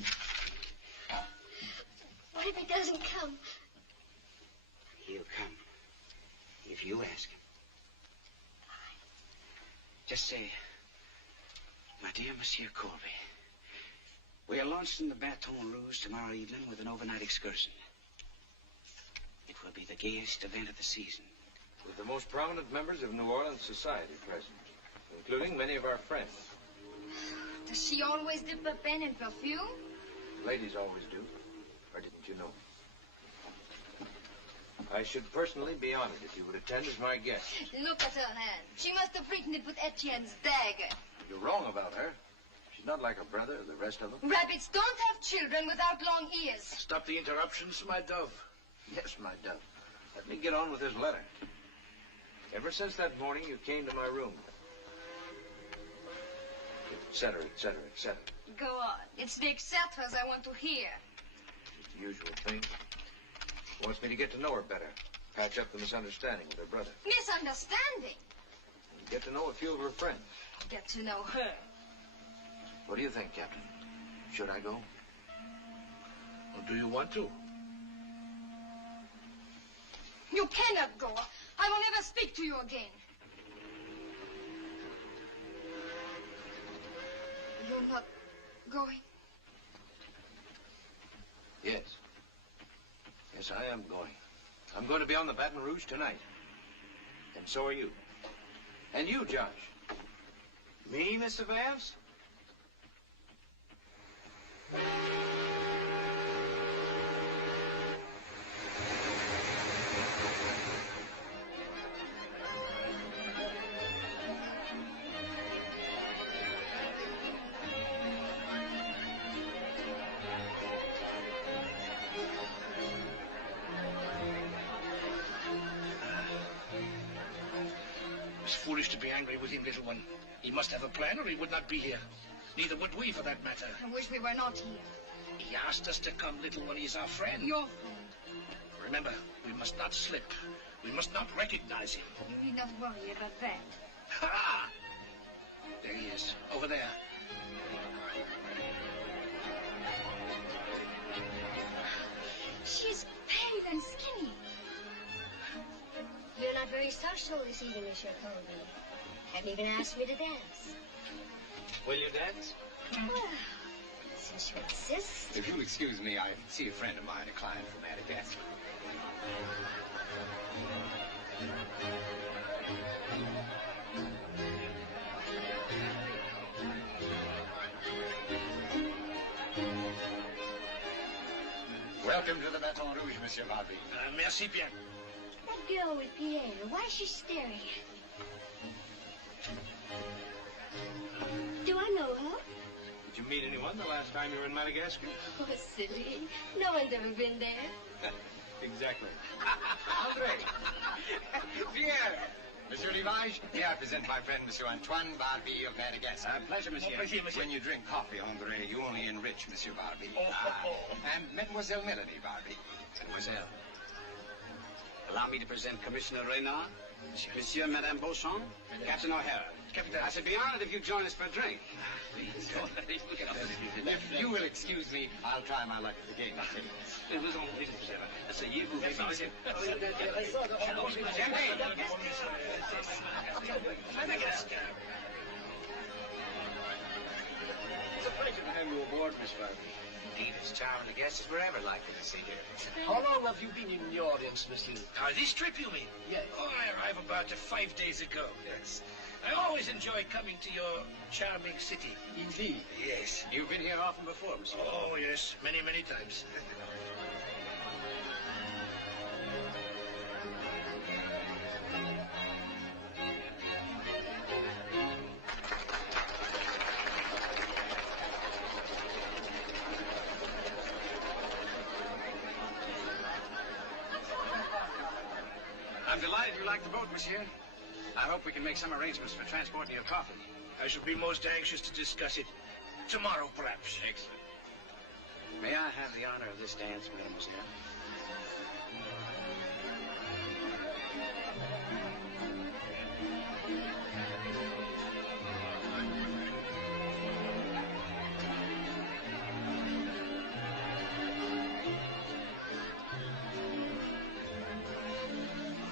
What if he doesn't come? He'll come. If you ask him. Just say, my dear Monsieur Colby, we are launching the Baton Rouge tomorrow evening with an overnight excursion. It will be the gayest event of the season. With the most prominent members of New Orleans society present, including many of our friends. Does she always dip her pen in perfume? Ladies always do. Or didn't you know? I should personally be honored if you would attend as my guest. Look at her hand. She must have written it with Etienne's dagger. You're wrong about her. She's not like her brother or the rest of them. Rabbits don't have children without long ears. Stop the interruptions, my dove. Yes, my dove. Let me get on with this letter. Ever since that morning you came to my room, etc., etc., etc. Go on. It's the etceteras I want to hear. It's the usual thing. Wants me to get to know her better. Patch up the misunderstanding with her brother. Misunderstanding? And get to know a few of her friends. Get to know her. What do you think, Captain? Should I go? Or do you want to? You cannot go. I will never speak to you again. You're not going? Yes. Yes, I am going. I'm going to be on the Baton Rouge tonight. And so are you. And you, Josh. Me, Mr. Vance? It's foolish to be angry with him, little one. He must have a plan, or he would not be here. Neither would we, for that matter. I wish we were not here. He asked us to come, little one. He's our friend. Your friend. Remember, we must not slip. We must not recognize him. You need not worry about that. Ha! There he is, over there. She's pale and skinny. You're not very social this evening, Monsieur Colby. Haven't even asked me to dance. Will you dance? Well, since you insist. If you'll excuse me, I see a friend of mine, a client from Madagascar. Welcome to the Baton Rouge, Monsieur Barbie. Merci bien. That girl with Pierre, why is she staring at me? Do I know her? Did you meet anyone the last time you were in Madagascar? Oh, silly. No one's ever been there. Exactly. Andre! Pierre! Monsieur Livage, may I present my friend, Monsieur Antoine Barbie of Madagascar. Pleasure, Monsieur. When you drink coffee, Andre, you only enrich Monsieur Barbie. And Mademoiselle Melanie Barbie. Mademoiselle. Allow me to present Commissioner Reynard, Monsieur and Madame Beauchamp, Captain O'Hara. I should be honored if you join us for a drink. Please. If you will excuse me, I'll try my luck at the game. Asseyez-vous. Madagascar. It's a pleasure to have you aboard, Miss Barbie. Indeed, as charming a guest as we're ever likely to see here. How long have you been in the audience, monsieur? This trip, you mean? Yes. Oh, I arrived about 5 days ago. Yes. I always enjoy coming to your charming city. Indeed. Yes. You've been here often before, Monsieur. Oh, yes. Many, many times. I'm delighted you like the boat, Monsieur. I hope we can make some arrangements for transporting your coffee. I shall be most anxious to discuss it. Tomorrow, perhaps. Excellent. May I have the honor of this dance, Mademoiselle?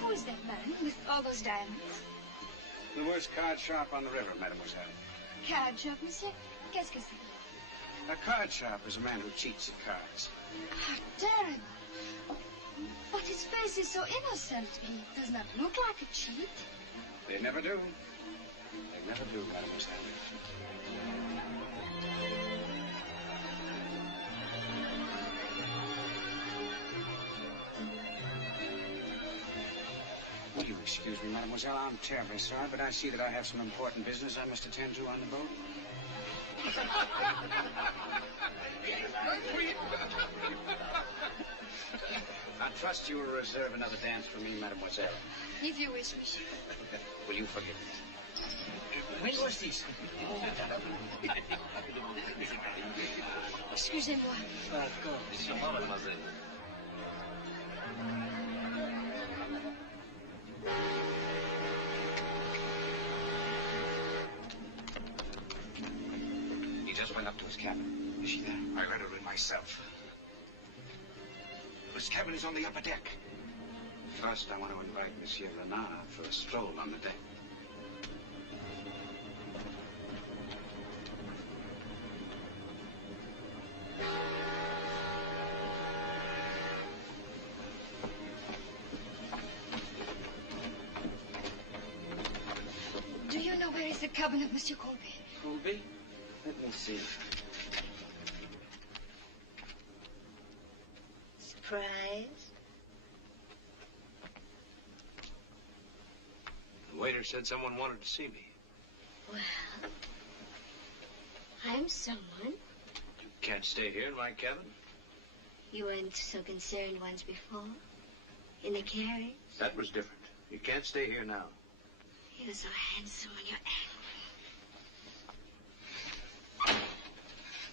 Who is that man with all those diamonds? The worst card shop on the river, Mademoiselle. Card shop, monsieur? Qu'est-ce que c'est? A card shop is a man who cheats at cards. How terrible. But his face is so innocent. He does not look like a cheat. They never do. They never do, Mademoiselle. Will you excuse me, Mademoiselle? I'm terribly sorry, but I see that I have some important business I must attend to on the boat. I trust you will reserve another dance for me, Mademoiselle. If you wish, monsieur. Will you forgive me? When was this? Excusez-moi. Excusez-moi, mademoiselle. He just went up to his cabin. Is she there? I let her in myself. His cabin is on the upper deck. First, I want to invite Monsieur Renard for a stroll on the deck. Do you know where is the cabin of Monsieur Colby? Colby? Let me see. Surprise? The waiter said someone wanted to see me. Well, I'm someone. You can't stay here in my cabin. You weren't so concerned once before. In the carriage. That was different. You can't stay here now. You're so handsome when you're angry.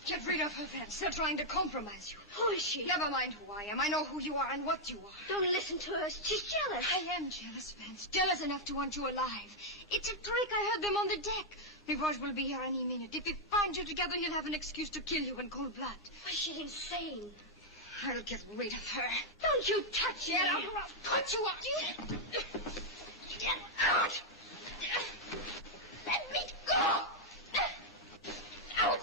Get rid of her, then. Still trying to compromise you. Who is she? Never mind who I am. I know who you are and what you are. Don't listen to her. She's jealous. I am jealous, Vance. Jealous enough to want you alive. It's a trick. I heard them on the deck. Rivage will be here any minute. If he finds you together, he'll have an excuse to kill you in cold blood. Was she insane? I'll get rid of her. Don't you touch me. Get out, or I'll cut you up. Get out. Let me go. Out.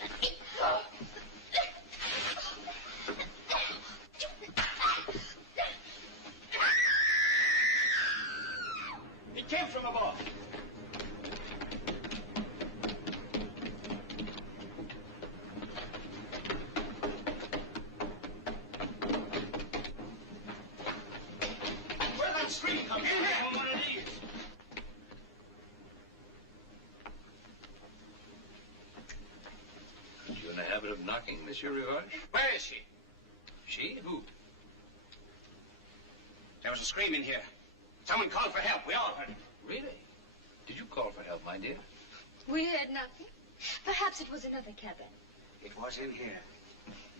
Let me go. It came from above. Where that scream come from? From one of these. Are you in the habit of knocking, Monsieur Rivage? Where is she? She? Who? There was a scream in here. Someone called for help. We all heard it. Really? Did you call for help, my dear? We heard nothing. Perhaps it was another cabin. It was in here.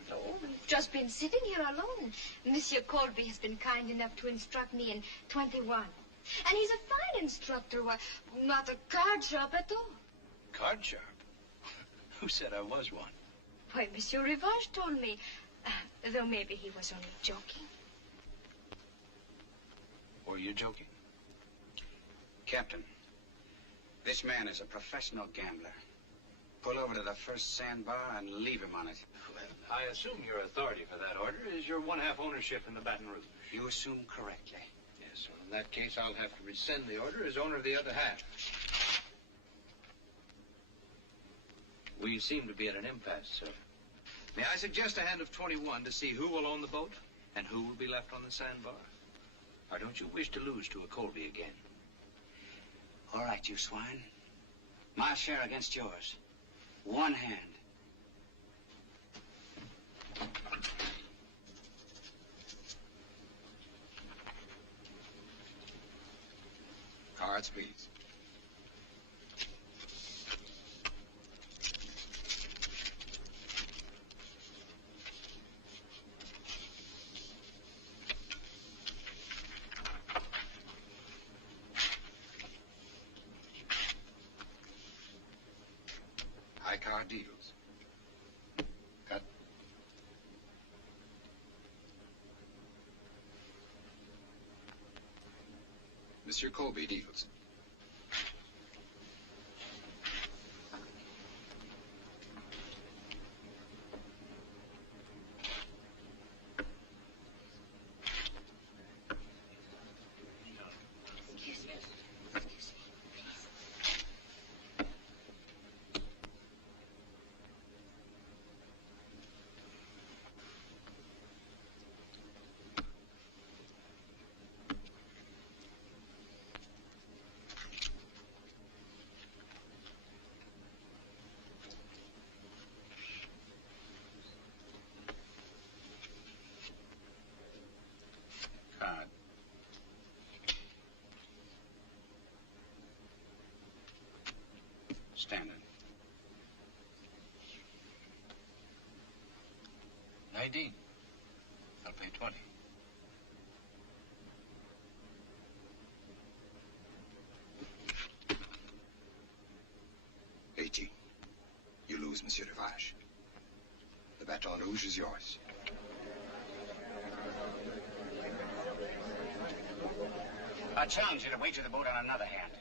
No, we've just been sitting here alone. Monsieur Colby has been kind enough to instruct me in 21. And he's a fine instructor, not a card sharp at all. Card sharp? Who said I was one? Why, Monsieur Rivage told me, though maybe he was only joking. Were you joking? Captain, this man is a professional gambler. Pull over to the first sandbar and leave him on it. Well, I assume your authority for that order is your one-half ownership in the Baton Rouge. You assume correctly. Yes, well, in that case, I'll have to rescind the order as owner of the other half. We seem to be at an impasse, sir. May I suggest a hand of 21 to see who will own the boat and who will be left on the sandbar? Or don't you wish to lose to a Colby again? All right, you swine. My share against yours. One hand. Cards, please. High card deals. Cut. Monsieur Colby deals. Card. Standard. 19. I'll pay 20. lose, Monsieur Rivage. The Baton Rouge is yours. I challenge you to wager the boat on another hand.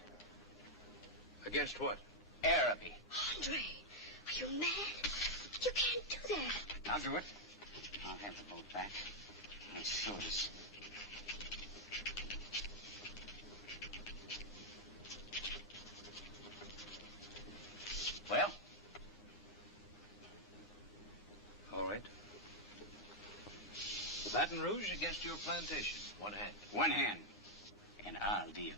Against what? Araby. Andre, are you mad? You can't do that. I'll do it. I'll have the boat back. My swords. Well? All right. Baton Rouge against your plantation. One hand. One hand. And I'll deal.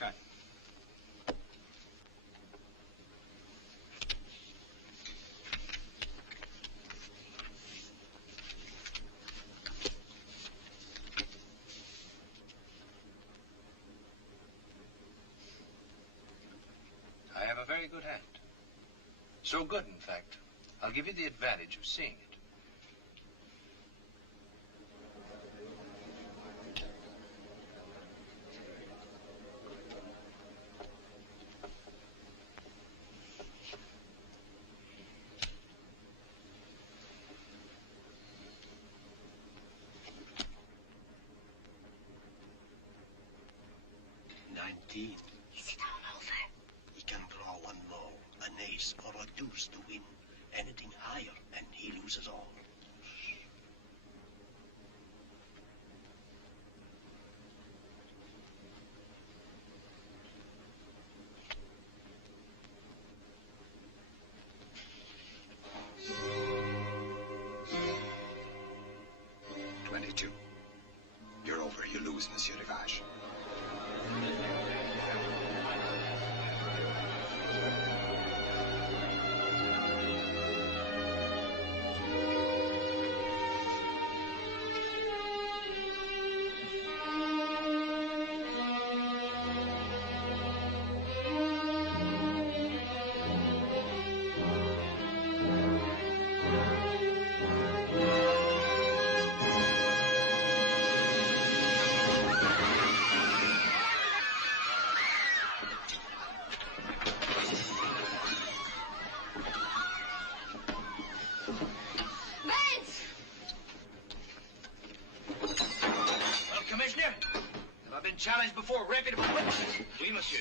Cut. I have a very good hand. So good, in fact, I'll give you the advantage of seeing it. Is it all over? He can draw one more, an ace or a deuce to win. Anything higher, and he loses all. You're over. You lose, Monsieur Rivage. Challenged before reputable witnesses. Oui, monsieur.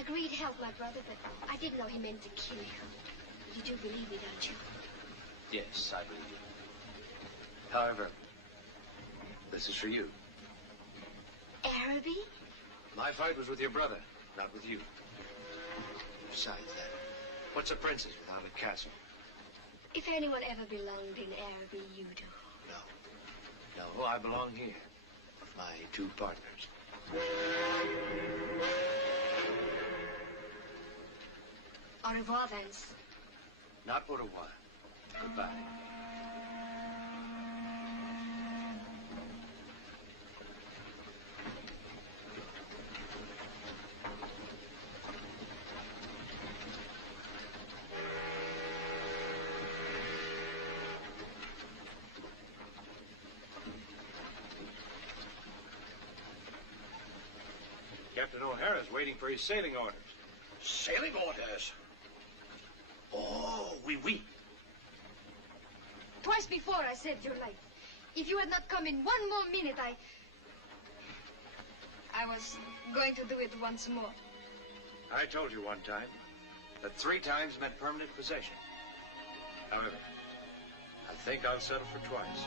I agreed to help my brother, but I didn't know he meant to kill you. You do believe me, don't you? Yes, I believe you. However, this is for you. Araby? My fight was with your brother, not with you. Besides that, what's a princess without a castle? If anyone ever belonged in Araby, you do. No, I belong here with my two partners. Au revoir, Vance. Not au revoir. Goodbye. Captain O'Hara's waiting for his sailing orders. Sailing orders? Oh, oui. Twice before I saved your life. If you had not come in one more minute, I was going to do it once more. I told you one time that 3 times meant permanent possession. However, I think I'll settle for twice.